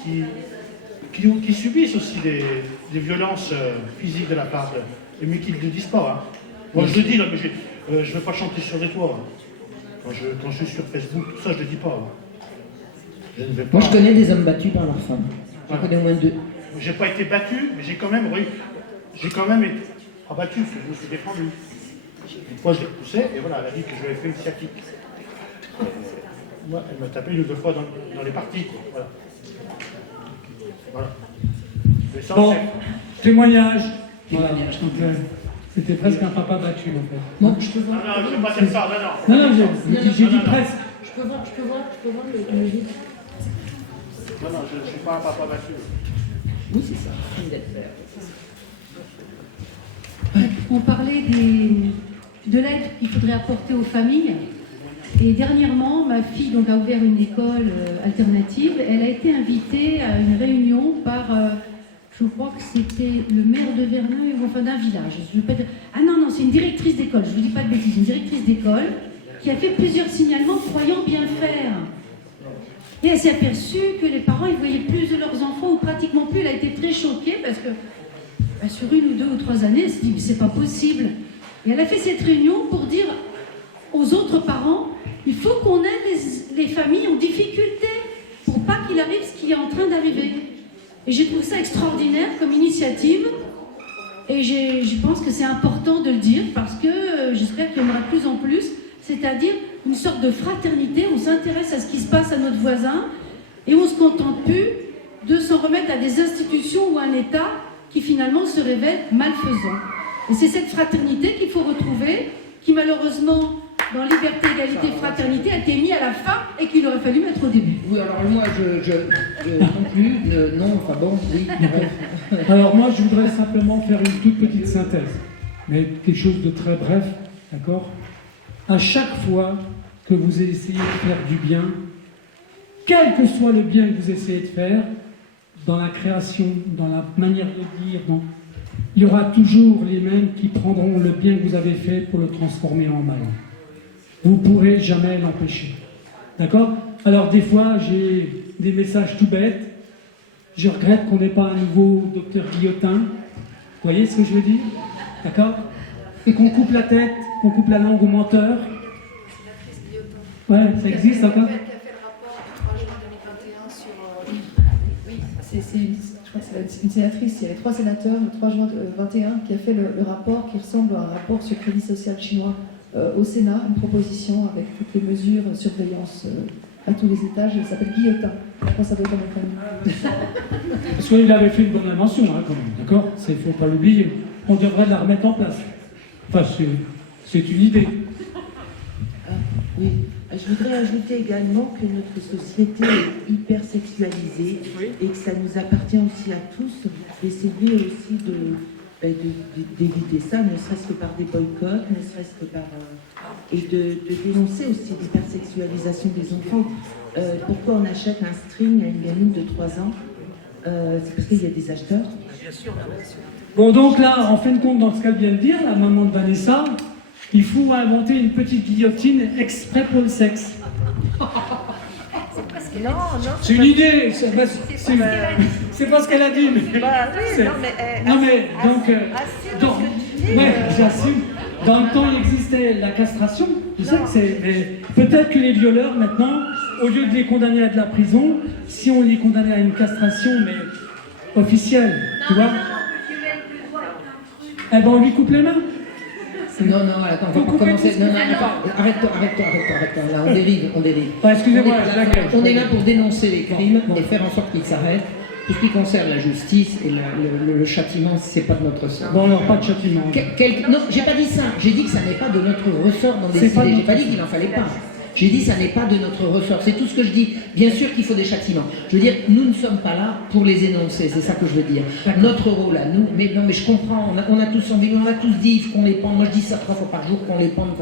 qui subissent aussi des violences physiques de la part de... mais qui ne le disent pas. Hein. Moi, je le dis, là, mais je ne veux pas chanter sur les toits. Hein. Quand je suis sur Facebook, tout ça, je ne le dis pas. Hein. Je ne vais pas... Moi, je connais des hommes battus par leurs femmes. J'en connais au moins 2. Je n'ai pas été battu, mais j'ai quand même été abattu, parce que je me suis défendu. Une fois, je l'ai poussé, et voilà, elle a dit que je lui avais fait une sciatique. Moi, elle m'a tapé une ou deux fois dans les parties, quoi. Voilà. Mais ça, Bon, témoignage Voilà. Donc, c'était presque un papa battu, en fait. Bon, je peux voir. Non, je ne veux pas dire ça, Non, j'ai dit presque. Je peux voir le vide. Non, je ne suis pas un papa battu. Oui, c'est ça. On parlait de l'aide qu'il faudrait apporter aux familles. Et dernièrement, ma fille donc, a ouvert une école alternative. Elle a été invitée à une réunion par, je crois que c'était le maire de Verneuil, ou enfin d'un village. Je veux pas dire... Ah non, c'est une directrice d'école, je ne vous dis pas de bêtises, une directrice d'école qui a fait plusieurs signalements croyant bien faire. Et elle s'est aperçue que les parents, ils voyaient plus de leurs enfants, ou pratiquement plus. Elle a été très choquée parce que sur 1 ou 2 ou 3 années, elle s'est dit, mais c'est pas possible. Et elle a fait cette réunion pour dire aux autres parents, il faut qu'on aide les familles en difficulté pour pas qu'il arrive ce qui est en train d'arriver. Et j'ai trouvé ça extraordinaire comme initiative. Et je pense que c'est important de le dire parce que j'espère qu'il y en aura de plus en plus. C'est-à-dire une sorte de fraternité. On s'intéresse à ce qui se passe à notre voisin et on ne se contente plus de s'en remettre à des institutions ou à un État qui finalement se révèle malfaisant. Et c'est cette fraternité qu'il faut retrouver, qui malheureusement, dans liberté, égalité, fraternité, a été mis à la fin et qu'il aurait fallu mettre au début. Oui, alors moi, je non plus, non, enfin bon, oui. Alors moi, je voudrais simplement faire une toute petite synthèse, mais quelque chose de très bref, d'accord? À chaque fois que vous essayez de faire du bien, quel que soit le bien que vous essayez de faire, dans la création, dans la manière de dire, il y aura toujours les mêmes qui prendront le bien que vous avez fait pour le transformer en mal. Vous ne pourrez jamais l'empêcher. D'accord? Alors des fois, j'ai des messages tout bêtes. Je regrette qu'on n'ait pas un nouveau docteur Guillotin. Vous voyez ce que je veux dire? D'accord? Et qu'on coupe la tête, qu'on coupe la langue aux menteurs. Ouais, ça existe encore? Qui a fait le rapport du 3 juin 2021 sur... Oui, je crois que c'est une sénatrice, il y avait 3 sénateurs le 3 juin 2021 qui a fait le rapport qui ressemble à un rapport sur Crédit Social chinois au Sénat, une proposition avec toutes les mesures de surveillance à tous les étages. Il s'appelle Guillotin. Je pense que ça doit être mon famille. Parce qu'il avait fait une bonne invention, hein, quand même, d'accord? Il ne faut pas l'oublier. On devrait la remettre en place. Enfin, c'est une idée. Oui, je voudrais ajouter également que notre société est hyper sexualisée et que ça nous appartient aussi à tous d'essayer aussi d'éviter ça, ne serait-ce que par des boycotts, ne serait-ce que par... et de dénoncer aussi l'hypersexualisation des enfants. Pourquoi on achète un string à une gamine de 3 ans? C'est parce qu'il y a des acheteurs. Bien sûr. Bon, donc là, en fin de compte, dans ce qu'elle vient de dire, la maman de Vanessa, il faut inventer une petite guillotine exprès pour le sexe. Non, c'est une idée, c'est pas ce qu'elle a dit. Mais bah, oui, j'assume. Dans le temps, il existait la castration. Je sais que c'est. Peut-être que les violeurs, maintenant, au lieu de les condamner à de la prison, si on les condamnait à une castration, mais officielle, tu vois, eh ben on lui coupe les mains. Non, attends, on va pas commencer. Non, arrête-toi, là, on dérive. Excusez-moi, on est là pour dénoncer les crimes et faire en sorte qu'ils s'arrêtent. Tout ce qui concerne la justice et le châtiment, c'est pas de notre ressort. Bon, alors pas de châtiment. Non, j'ai pas dit ça. J'ai dit que ça n'est pas de notre ressort d'en décider. J'ai pas dit qu'il n'en fallait pas. J'ai dit que ça n'est pas de notre ressort. C'est tout ce que je dis. Bien sûr qu'il faut des châtiments. Je veux dire, nous ne sommes pas là pour les énoncer. C'est ça que je veux dire. Notre rôle à nous, mais je comprends. On a tous envie, on a tous dit qu'on les pende. Moi, je dis ça 3 fois par jour, qu'on les pende.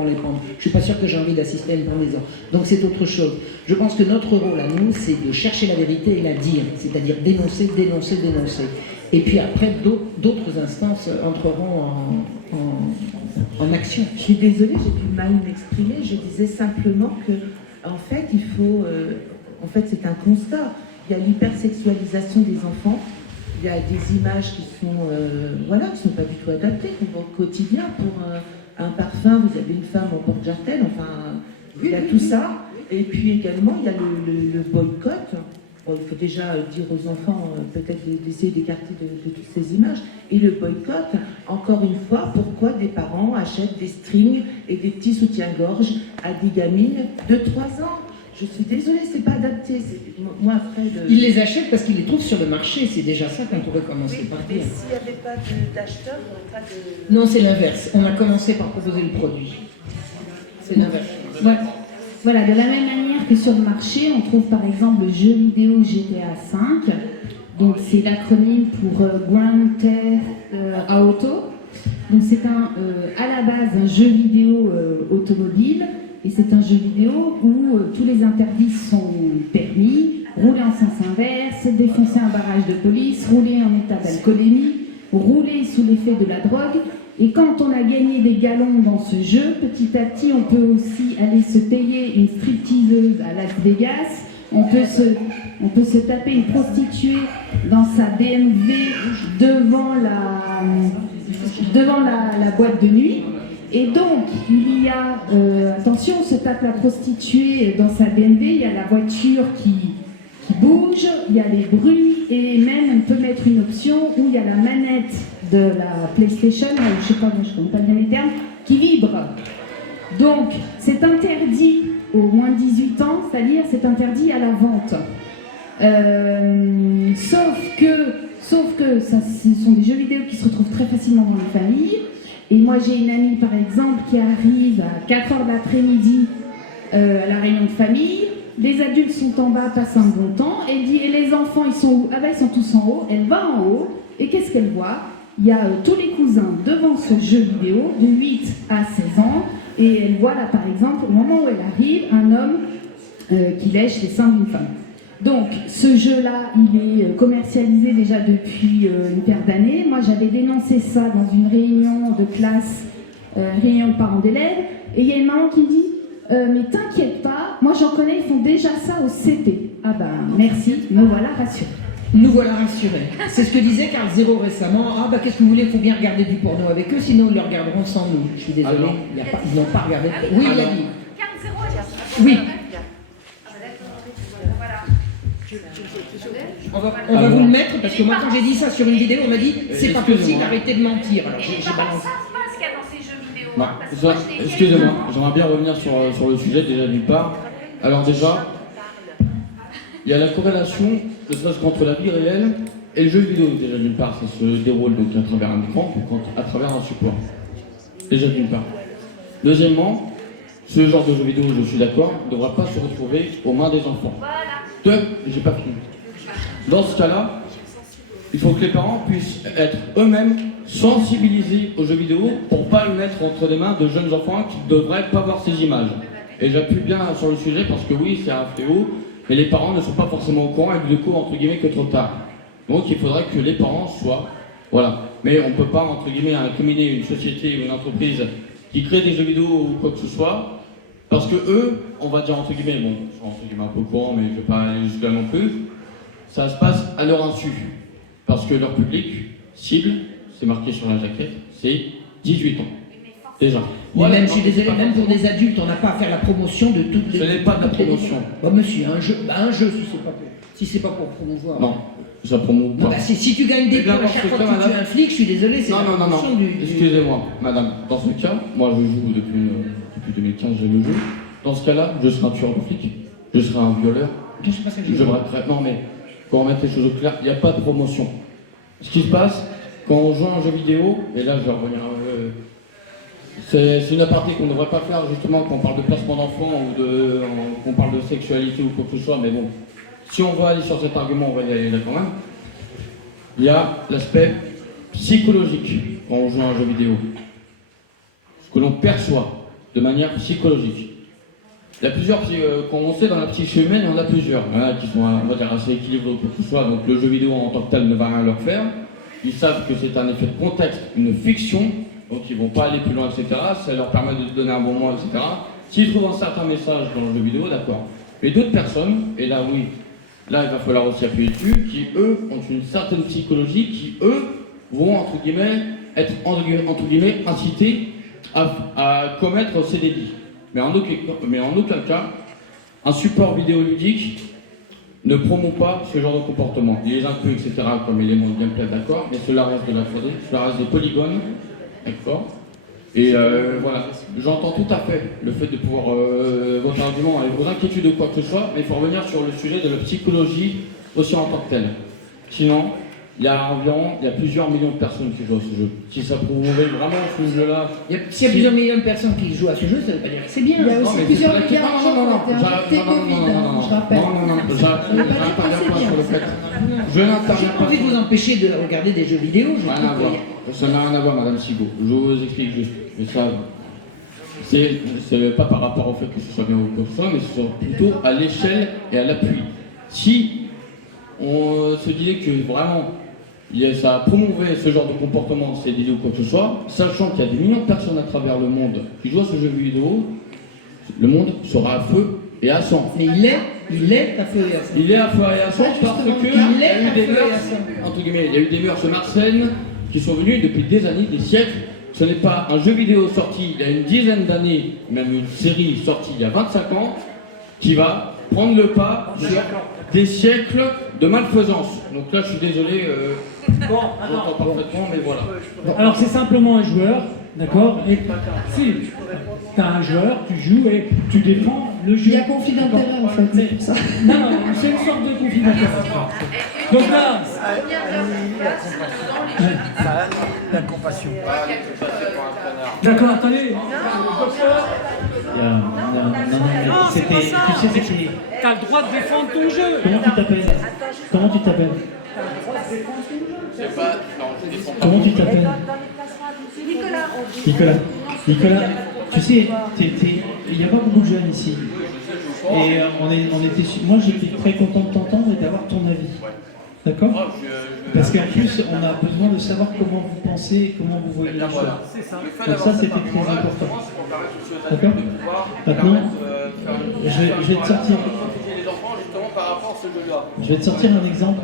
Je suis pas sûr que j'ai envie d'assister à une pendaison. Donc c'est autre chose. Je pense que notre rôle à nous, c'est de chercher la vérité et la dire. C'est-à-dire dénoncer. Et puis après, d'autres instances entreront en action. Je suis désolée, j'ai du mal à m'exprimer. Je disais simplement que, en fait, il faut... en fait, c'est un constat. Il y a l'hypersexualisation des enfants. Il y a des images qui sont, qui sont pas du tout adaptées qu'on voit au quotidien. Pour un parfum, vous avez une femme en porte-jartel. Enfin, il y a tout ça. Et puis également, il y a le boycott. Bon, il faut déjà dire aux enfants, peut-être d'essayer d'écarter de toutes ces images. Et le boycott, encore une fois, pourquoi des parents achètent des strings et des petits soutiens-gorge à des gamines de 3 ans? je suis désolée, c'est pas adapté. Moi, après, Ils les achètent parce qu'ils les trouvent sur le marché, c'est déjà ça qu'on pourrait commencer par mais dire. s'il n'y avait pas d'acheteurs, il n'y aurait pas de... Non, c'est l'inverse. On a commencé par proposer le produit. C'est l'inverse. Voilà, de la même manière que sur le marché, on trouve par exemple le jeu vidéo GTA V. Donc c'est l'acronyme pour Grand Theft Auto. Donc c'est à la base un jeu vidéo automobile. Et c'est un jeu vidéo où tous les interdits sont permis. Rouler en sens inverse, défoncer un barrage de police, rouler en état d'alcoolémie, rouler sous l'effet de la drogue. Et quand on a gagné des galons dans ce jeu, petit à petit, on peut aussi aller se payer une stripteaseuse à Las Vegas. On peut se taper une prostituée dans sa BMW devant la boîte de nuit. Et donc, il y a, attention, on se tape la prostituée dans sa BMW, il y a la voiture qui bouge, il y a les bruits, et même on peut mettre une option où il y a la manette de la PlayStation, je sais pas, je ne connais pas bien les termes, qui vibre. Donc, c'est interdit aux moins de 18 ans, c'est-à-dire c'est interdit à la vente. Sauf que ça, ce sont des jeux vidéo qui se retrouvent très facilement dans les familles. Et moi, j'ai une amie, par exemple, qui arrive à 4h de l'après-midi à la réunion de famille. Les adultes sont en bas, passent un bon temps. Elle dit, et les enfants, ils sont où? Ah ben, ils sont tous en haut. Elle va en haut. Et qu'est-ce qu'elle voit? Il y a tous les cousins devant ce jeu vidéo, de 8 à 16 ans. Et elle voit là, par exemple, au moment où elle arrive, un homme qui lèche les seins d'une femme. Donc, ce jeu-là, il est commercialisé déjà depuis une paire d'années. Moi, j'avais dénoncé ça dans une réunion de classe, réunion de parents d'élèves, et il y a une maman qui me dit mais t'inquiète pas, moi j'en connais, ils font déjà ça au CP. Ah ben, merci, me voilà rassurée. Nous voilà rassurés. C'est ce que disait Carl Zero récemment. Ah bah qu'est-ce que vous voulez, il faut bien regarder du porno avec eux, sinon ils le regarderont sans nous. Je suis désolée, ils n'ont pas regardé. Oui, il a dit. Oui. On va vous le mettre parce que moi quand j'ai dit ça sur une vidéo, on m'a dit c'est pas possible, arrêtez de mentir. Alors j'ai balancé. Excusez-moi, j'aimerais bien revenir sur le sujet déjà d'une part. Alors déjà, il y a la corrélation, ne serait-ce qu'entre la vie réelle et le jeu vidéo déjà d'une part. Ça se déroule donc à travers un écran ou à travers un support. Déjà d'une part. Deuxièmement, ce genre de jeu vidéo, je suis d'accord, ne devra pas se retrouver aux mains des enfants. J'ai pas fini. Dans ce cas-là, il faut que les parents puissent être eux-mêmes sensibilisés aux jeux vidéo pour pas le mettre entre les mains de jeunes enfants qui ne devraient pas voir ces images. Et j'appuie bien sur le sujet parce que oui, c'est un fléau, mais les parents ne sont pas forcément au courant et du coup, entre guillemets, que trop tard. Donc il faudrait que les parents soient... Voilà. Mais on ne peut pas, entre guillemets, incriminer une société ou une entreprise qui crée des jeux vidéo ou quoi que ce soit, parce que eux, on va dire entre guillemets, bon, je suis entre guillemets un peu au courant, mais je ne vais pas aller jusque-là non plus, ça se passe à leur insu. Parce que leur public cible, c'est marqué sur la jaquette, c'est 18 ans. Déjà. Mais même, je suis désolé, même pour des adultes, on n'a pas à faire la promotion de toutes les... Ce n'est pas de la promotion. Bah monsieur, un jeu si c'est pas pour promouvoir. Non, ça promouve pas. Bah, si tu gagnes des points à chaque fois que tu tues un flic, je suis désolé, c'est la promotion du... Excusez-moi, madame. Dans ce cas, moi je joue depuis 2015, j'ai le jeu. Dans ce cas-là, je serai un tueur de flic, je serai un violeur, je braquerai... Non mais, pour remettre les choses au clair, il n'y a pas de promotion. Ce qui se passe, quand on joue à un jeu vidéo, et là je vais revenir c'est une aparté qu'on ne devrait pas faire justement quand on parle de placement d'enfants ou qu'on parle de sexualité ou quoi que ce soit, mais bon, si on va aller sur cet argument, on va y aller là quand même. Il y a l'aspect psychologique quand on joue à un jeu vidéo. Ce que l'on perçoit de manière psychologique. Il y a plusieurs, quand on sait dans la psyché humaine, il y en a plusieurs. Il y en a qui sont, on va dire, assez équilibrés ou quoi que ce soit, donc le jeu vidéo en tant que tel ne va rien leur faire. Ils savent que c'est un effet de contexte, une fiction, donc ils ne vont pas aller plus loin, etc. Ça leur permet de donner un bon moment, etc. S'ils trouvent un certain message dans le jeu vidéo, d'accord. Mais d'autres personnes, et là oui, là il va falloir aussi appuyer dessus, qui eux ont une certaine psychologie, qui eux vont entre guillemets être entre guillemets incités à commettre ces délits. Mais en aucun cas, un support vidéoludique ne promeut pas ce genre de comportement. Il les inclut, etc., comme élément de gameplay, d'accord, mais cela reste de la 3D, cela reste des polygones, d'accord. Et voilà, j'entends tout à fait le fait de pouvoir votre argument avec vos inquiétudes ou quoi que ce soit, mais il faut revenir sur le sujet de la psychologie aussi en tant que telle. Sinon, il y a plusieurs millions de personnes qui jouent à ce jeu. Si ça prouvait vraiment ce jeu-là... S'il y a plusieurs millions de personnes qui jouent à ce jeu, ça ne veut pas dire que c'est bien. Il y a aussi plusieurs milliards de gens qui ont été infectés Covid, je rappelle. Je n'interviens J'ai pas envie de vous empêcher de regarder des jeux vidéo. Ça n'a rien à voir, Madame Sigaud. Je vous explique juste. Mais ça, c'est pas par rapport au fait que ce soit bien ou quoi que ce soit, mais c'est plutôt à l'échelle et à l'appui. Si on se disait que vraiment ça promouvait ce genre de comportement, ces vidéos ou quoi que ce soit, sachant qu'il y a des millions de personnes à travers le monde qui jouent à ce jeu vidéo, le monde sera à feu et à sang. Mais il est à feu et à sang. Il est à feu et à sang parce que il y a eu des mœurs, entre guillemets, il y a eu des mœurs malsaines qui sont venues depuis des années, des siècles. Ce n'est pas un jeu vidéo sorti il y a une dizaine d'années, même une série sortie il y a 25 ans, qui va prendre le pas sur des siècles de malfaisance. Donc là, je suis désolé, j'entends parfaitement, mais voilà. Alors c'est simplement un joueur, d'accord? Et si tu as un joueur, tu joues et tu défends le jeu. Il y a conflit d'intérêt en fait, c'est pour ça. Non, c'est une sorte de conflit d'intérêt. Donc là, la compassion. d'accord, attendez. T'as le droit de défendre ton jeu. Comment tu t'appelles? Comment tu t'appelles? Nicolas, tu sais, il n'y a pas beaucoup de jeunes ici. Et moi j'étais très content de t'entendre et d'avoir ton avis. D'accord? Parce qu'en plus, on a besoin de savoir comment vous pensez et comment vous voyez les choses. Donc ça, c'était très important. D'accord? Maintenant, je vais te sortir... Je vais te sortir un exemple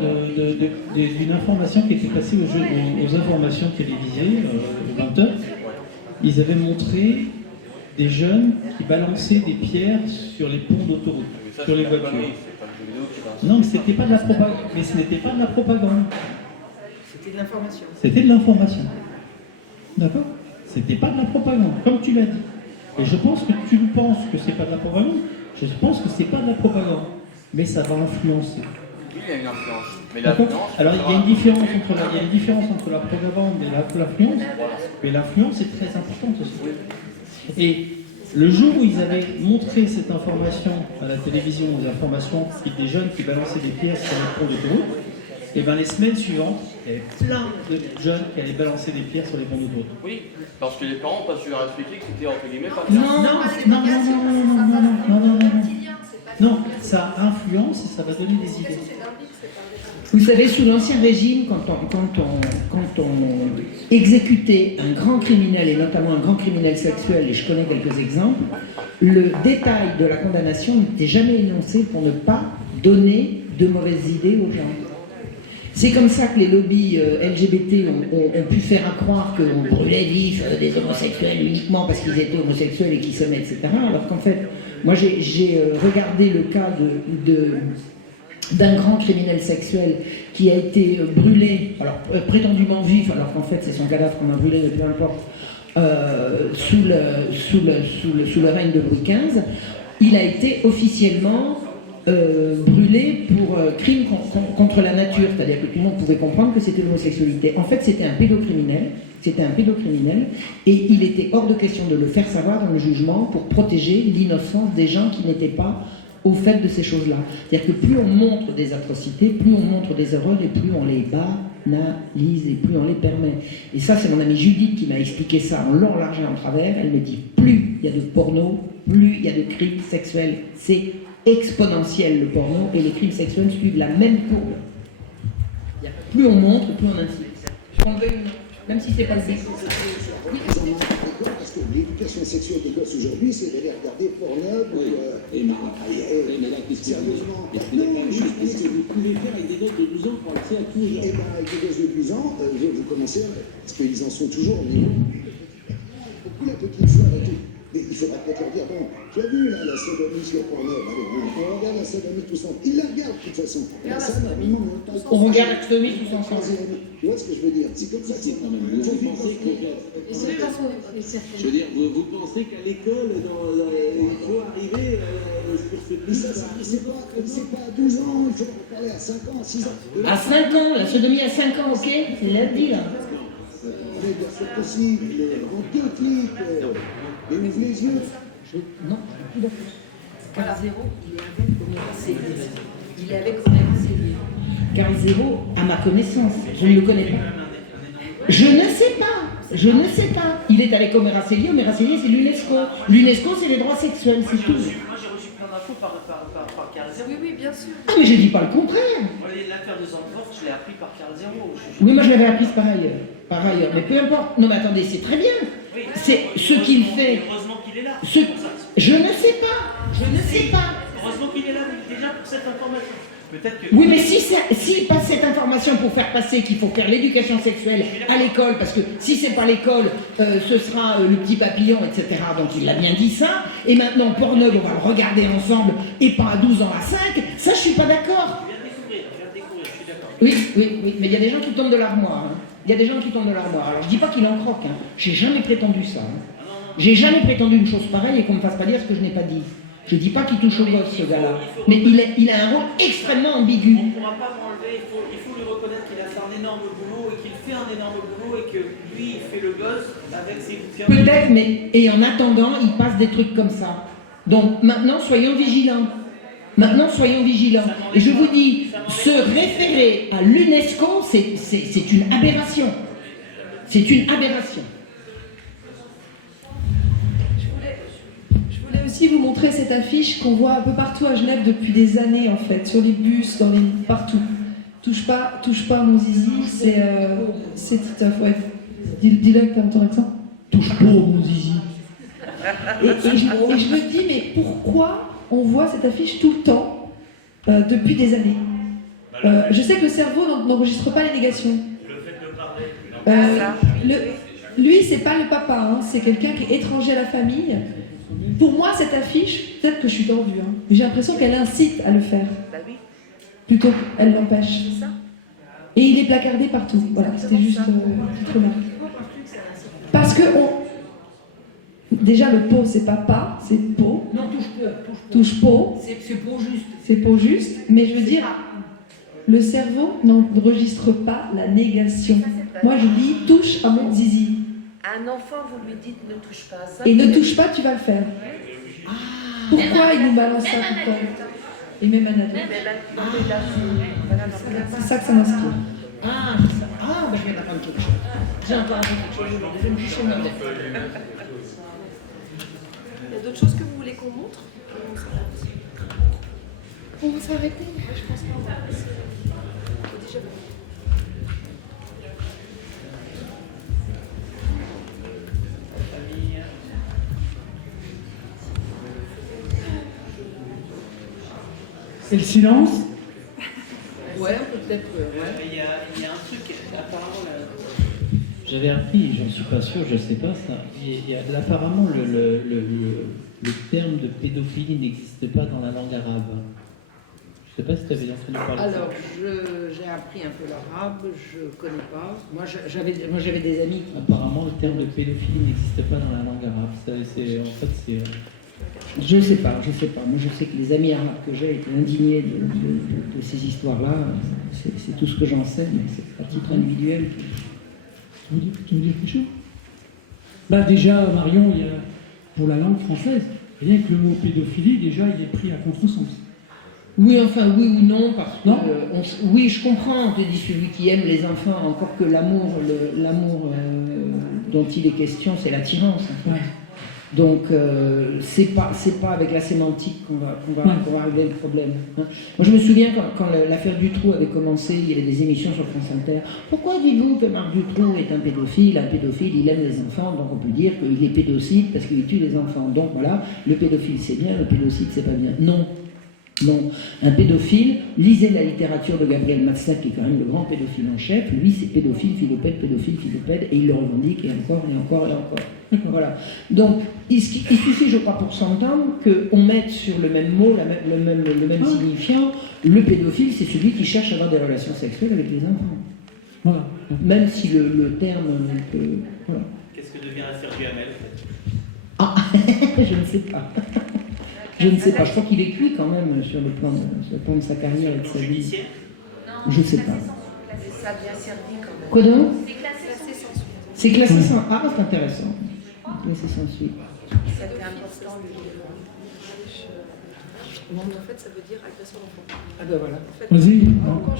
d'une information qui était passée aux informations télévisées, aux 20h. Ils avaient montré des jeunes qui balançaient des pierres sur les ponts d'autoroute, sur les voitures. Non, mais c'était pas de la propagande. Mais ce n'était pas de la propagande. C'était de l'information. C'était de l'information. D'accord? C'était pas de la propagande, comme tu l'as dit. Et je pense que tu penses que c'est pas de la propagande. Je pense que c'est pas de la propagande. Mais ça va influencer. Oui, il y a une influence. Mais l'influence... Alors il y a une différence entre la propagande et l'influence. Mais l'influence est très importante aussi. Et le jour où ils avaient montré cette information à la télévision, des informations des jeunes qui balançaient des pièces sur les ponts d'autoroute, et bien les semaines suivantes, il y avait plein de jeunes qui allaient balancer des pierres sur les ponts d'autoroute. Oui, parce que les parents n'ont pas su leur expliquer que c'était entre guillemets pas Non, ça influence et ça va donner des idées. Vous savez, sous l'Ancien Régime, quand on exécutait un grand criminel, et notamment un grand criminel sexuel, et je connais quelques exemples, le détail de la condamnation n'était jamais énoncé pour ne pas donner de mauvaises idées aux gens. C'est comme ça que les lobbies LGBT ont pu faire croire qu'on brûlait vif des homosexuels uniquement parce qu'ils étaient homosexuels et qu'ils s'aimaient, etc. Alors qu'en fait, moi j'ai regardé le cas d'un grand criminel sexuel qui a été brûlé, alors prétendument vif, alors qu'en fait c'est son cadavre qu'on a brûlé, peu importe, sous le règne de Louis XV. Il a été officiellement brûlé pour crime contre la nature, c'est-à-dire que tout le monde pouvait comprendre que c'était l'homosexualité. En fait, c'était un pédocriminel, et il était hors de question de le faire savoir dans le jugement pour protéger l'innocence des gens qui n'étaient pas au fait de ces choses-là. C'est-à-dire que plus on montre des atrocités, plus on montre des erreurs, et plus on les banalise, et plus on les permet. Et ça, c'est mon amie Judith qui m'a expliqué ça en long, large et en travers. Elle me dit, plus il y a de porno, plus il y a de crimes sexuels. C'est exponentiel le porno, et les crimes sexuels suivent la même courbe. Plus on montre, plus on incite. Je prends le veuille, même si c'est pas le but. Parce que l'éducation sexuelle des gosses aujourd'hui, c'est d'aller regarder Pornhub ou... mais là, qu'est-ce sérieusement, vous pouvez faire avec des gosses de 12 ans pour accès à tout. Eh bien, avec des gosses de 12 ans, vous commencez, parce qu'ils en sont toujours... Beaucoup la petite fois, mais il faudra peut-être leur dire, bon, tu as vu là, la sodomie sur Pornhub, allez, on regarde la sodomie tous ensemble. Ils la regardent de toute façon. Ça, normalement, on regarde la sodomie tous ensemble. Tu vois ce que je veux dire? C'est comme ça, c'est quand même. Vous pensez que... Je veux dire, vous pensez qu'à l'école, il faut arriver sur ce mais ça, c'est pas à 12 ans, il faut en parler à 5 ans, à 6 ans. À 5 ans, la sodomie à 5 ans, ok? C'est lundi là. C'est possible, en deux clics, et ouvre les yeux. Non. Voilà. Zéro, il est avec Omer Célier. Carl Zéro, à ma connaissance, je ne le connais pas. Je ne sais pas. Il est avec Omer Célier. Omer Célier, c'est l'UNESCO. L'UNESCO, c'est les droits sexuels, c'est tout. Moi, j'ai reçu plein d'infos par Carl Zéro. Oui, bien sûr. Ah, mais je dis pas le contraire. L'affaire de Zandvoort, je l'ai appris par Carl Zéro. Oui, moi je l'avais apprise par ailleurs. Mais peu importe. Non, mais attendez, c'est très bien. C'est ce qu'il fait. Heureusement qu'il est là. Je ne sais pas. Heureusement qu'il est là déjà pour cette information. Peut-être que... Oui, mais s'il passe cette information pour faire passer qu'il faut faire l'éducation sexuelle à l'école, parce que si c'est pas l'école, ce sera le petit papillon, etc. Donc il l'a bien dit ça. Et maintenant, Pornhub, on va le regarder ensemble, et pas à 12 ans, à 5. Ça, je suis pas d'accord. Je viens de découvrir, je suis d'accord. Oui, mais il y a des gens qui tombent de l'armoire. Alors je dis pas qu'il en croque, hein. J'ai jamais prétendu ça. J'ai jamais prétendu une chose pareille et qu'on me fasse pas dire ce que je n'ai pas dit. Je dis pas qu'il touche au gosse, ce gars-là. Mais il a un rôle extrêmement ambigu. On ne pourra pas m'enlever, il faut lui reconnaître qu'il a fait un énorme boulot et qu'il fait un énorme boulot et que lui, il fait le gosse avec ses bouquins. Peut-être, mais et en attendant, il passe des trucs comme ça. Donc maintenant, soyons vigilants. Et je vous dis, se référer à l'UNESCO, c'est une aberration. Je voulais aussi vous montrer cette affiche qu'on voit un peu partout à Genève depuis des années en fait, sur les bus, partout. Touche pas à mon zizi, c'est tout à fait. Dis-le avec ton accent. Touche pas mon zizi. Et je me dis, mais pourquoi on voit cette affiche tout le temps depuis des années? Je sais que le cerveau n'enregistre pas les négations. Le fait de parler. Lui, c'est pas le papa, hein, c'est quelqu'un qui est étranger à la famille. Pour moi, cette affiche, peut-être que je suis tordue, hein, mais j'ai l'impression qu'elle incite à le faire. Plutôt qu'elle l'empêche. Et il est placardé partout. Voilà, c'était juste une petite remarque. Parce que déjà, le pot, c'est papa, c'est pot. Non, touche pot. C'est pot juste. C'est pot juste. Mais je veux dire, le cerveau n'enregistre pas la négation. Moi, je dis touche à mon zizi. Un enfant, vous lui dites ne touche pas à ça. Et ne touche pas, tu vas le faire. Pourquoi il nous balance ça tout le temps? Et même un ado. C'est ça que ça m'inspire. Je vais t'apprendre quelque chose. J'ai encore appris quelque chose. Je vais me juger moi-même. Il y a d'autres choses que vous voulez qu'on montre? On va s'arrêter? Je pense pas. Déjà. Et le silence? Ouais, peut-être. Il y a un truc, apparemment. J'avais appris, j'en suis pas sûr, je sais pas ça. Apparemment, le terme de pédophilie n'existe pas dans la langue arabe. Je sais pas si tu avais entendu parler de ça. Alors, j'ai appris un peu l'arabe, je connais pas. Moi, j'avais des amis qui... Apparemment, le terme de pédophilie n'existe pas dans la langue arabe. C'est Je sais pas. Moi, je sais que les amis arabes que j'ai étaient indignés de ces histoires-là. C'est tout ce que j'en sais, mais c'est à titre individuel. Tu veux dire quelque chose? Déjà, Marion, il y a, pour la langue française, rien que le mot pédophilie, déjà, il est pris à contresens. Oui, enfin, oui ou non, parce que... oui, je comprends, on te dit celui qui aime les enfants, encore que l'amour dont il est question, c'est l'attirance. En fait. Ouais. Donc, c'est pas avec la sémantique qu'on va régler le problème. Hein. Moi, je me souviens quand l'affaire Dutroux avait commencé, il y avait des émissions sur France Inter. Pourquoi dites-vous que Marc Dutroux est un pédophile? Un pédophile, il aime les enfants, donc on peut dire qu'il est pédocide parce qu'il tue les enfants. Donc voilà, le pédophile c'est bien, le pédocide c'est pas bien. Non. Non, un pédophile, lisez la littérature de Gabriel Matzneff, qui est quand même le grand pédophile en chef. Lui, c'est pédophile, philopède, et il le revendique, et encore, et encore, et encore. Voilà. Donc, il suffit, je crois, pour s'entendre, qu'on mette sur le même mot, le même signifiant, le pédophile, c'est celui qui cherche à avoir des relations sexuelles avec les enfants. Voilà. Même si le terme... voilà. Qu'est-ce que devient un Sergio Hamel, en fait? Ah, je ne sais pas. Je ne sais pas, je crois qu'il est cuit quand même sur le plan de sa carrière et de sa vie. Je ne sais pas. Ça a bien servi quand même. Quoi donc? C'est classé sans suite. C'est classé sans... Ah, c'est intéressant. Classé sans suite. C'était important le livre. Donc en fait, ça veut dire agression d'enfant. Ah ben voilà. Vas-y. Quand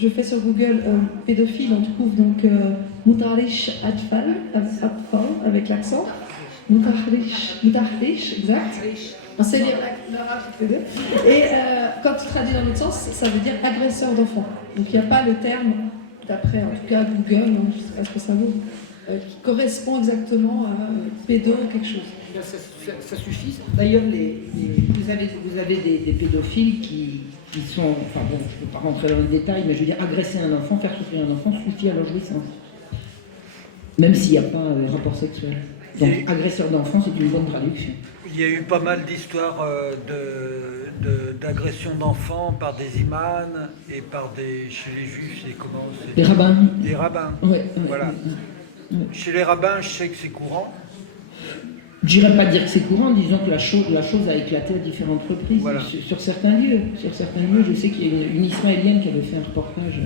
je fais sur Google pédophile, on trouve donc Mutarish Atfal, avec l'accent. Mutarish, exact. On sait lire l'arabe toutes les deux. Et quand tu traduis dans l'autre sens, ça veut dire agresseur d'enfants. Donc il n'y a pas le terme, d'après en tout cas Google, hein, je ne sais pas ce que ça vaut, qui correspond exactement à pédo ou quelque chose. Ça suffit. D'ailleurs, vous avez des pédophiles qui sont, enfin bon, je ne peux pas rentrer dans le détail, mais je veux dire, agresser un enfant, faire souffrir un enfant, suffit à leur jouissance. Même s'il n'y a pas rapport sexuel. Donc, agresseur d'enfant, c'est une bonne traduction. Il y a eu pas mal d'histoires d'agression d'enfants par des imams et chez les juifs, c'est comment? Des rabbins. Des rabbins. Ouais, voilà. Chez les rabbins, je sais que c'est courant. Je n'irais pas dire que c'est courant, disons que la chose a éclaté à différentes reprises. Voilà. Sur certains lieux. Je sais qu'il y a une Israélienne qui avait fait un reportage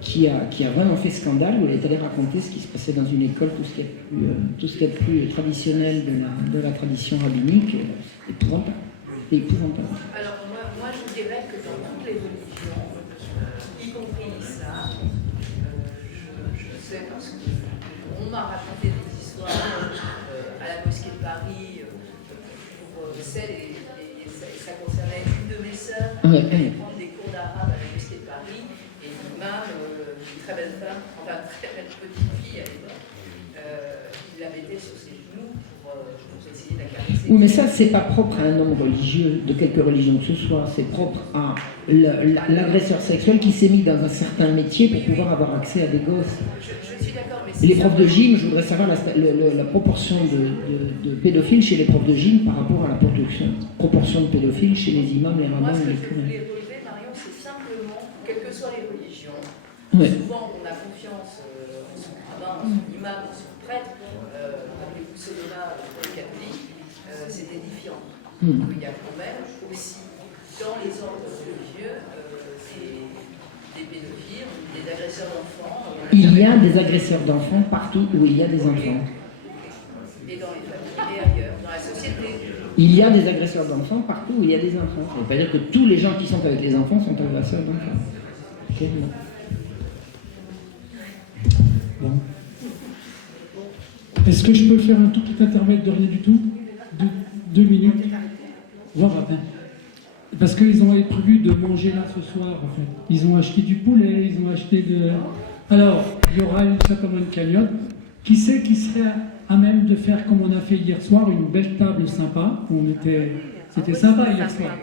qui a vraiment fait scandale, où elle est allée raconter ce qui se passait dans une école, tout ce qui est plus traditionnel de la tradition rabbinique. Épouvantable. Alors moi je dirais que dans toutes les religions, y compris l'islam, je sais parce qu'on m'a raconté des histoires à la mosquée de Paris pour celle, et ça concernait une de mes sœurs qui allait prendre des cours d'arabe à la mosquée de Paris, et l'imam, une très belle femme, enfin très belle petite fille à l'époque, il la mettait sur ses genoux pour essayer de la caresser. Oui, mais ça, c'est pas propre à un homme religieux, de quelque religion que ce soit. C'est propre à l'agresseur sexuel qui s'est mis dans un certain métier pour pouvoir avoir accès à des gosses. Je suis d'accord, mais les profs de gym, je voudrais savoir la proportion de pédophiles chez les profs de gym par rapport à la proportion de pédophiles chez les imams, les rabbins et les curés. Ce que je voulais relever, Marion, c'est simplement, quelles que soient les religions, souvent on a confiance en son rabbin, en son imam, en son prêtre, rappelez-vous Solona pour les catholiques, c'est édifiant. Il y a quand même aussi, dans les ordres religieux, des pédophiles, des agresseurs d'enfants. Il y a des agresseurs d'enfants partout où il y a des enfants. Et dans les familles et ailleurs, dans la société. Il y a des agresseurs d'enfants partout où il y a des enfants. Ça ne veut pas dire que tous les gens qui sont avec les enfants sont agresseurs d'enfants. Clairement. Bon. Est-ce que je peux faire un tout petit intermède de rien du tout? 2 minutes. Voire à peine. Parce qu'ils ont prévu de manger là ce soir, en fait. Ils ont acheté du poulet, ils ont acheté de... Alors, il y aura une certaine cagnotte. Qui sait qui serait à même de faire comme on a fait hier soir, une belle table sympa. C'était sympa hier soir.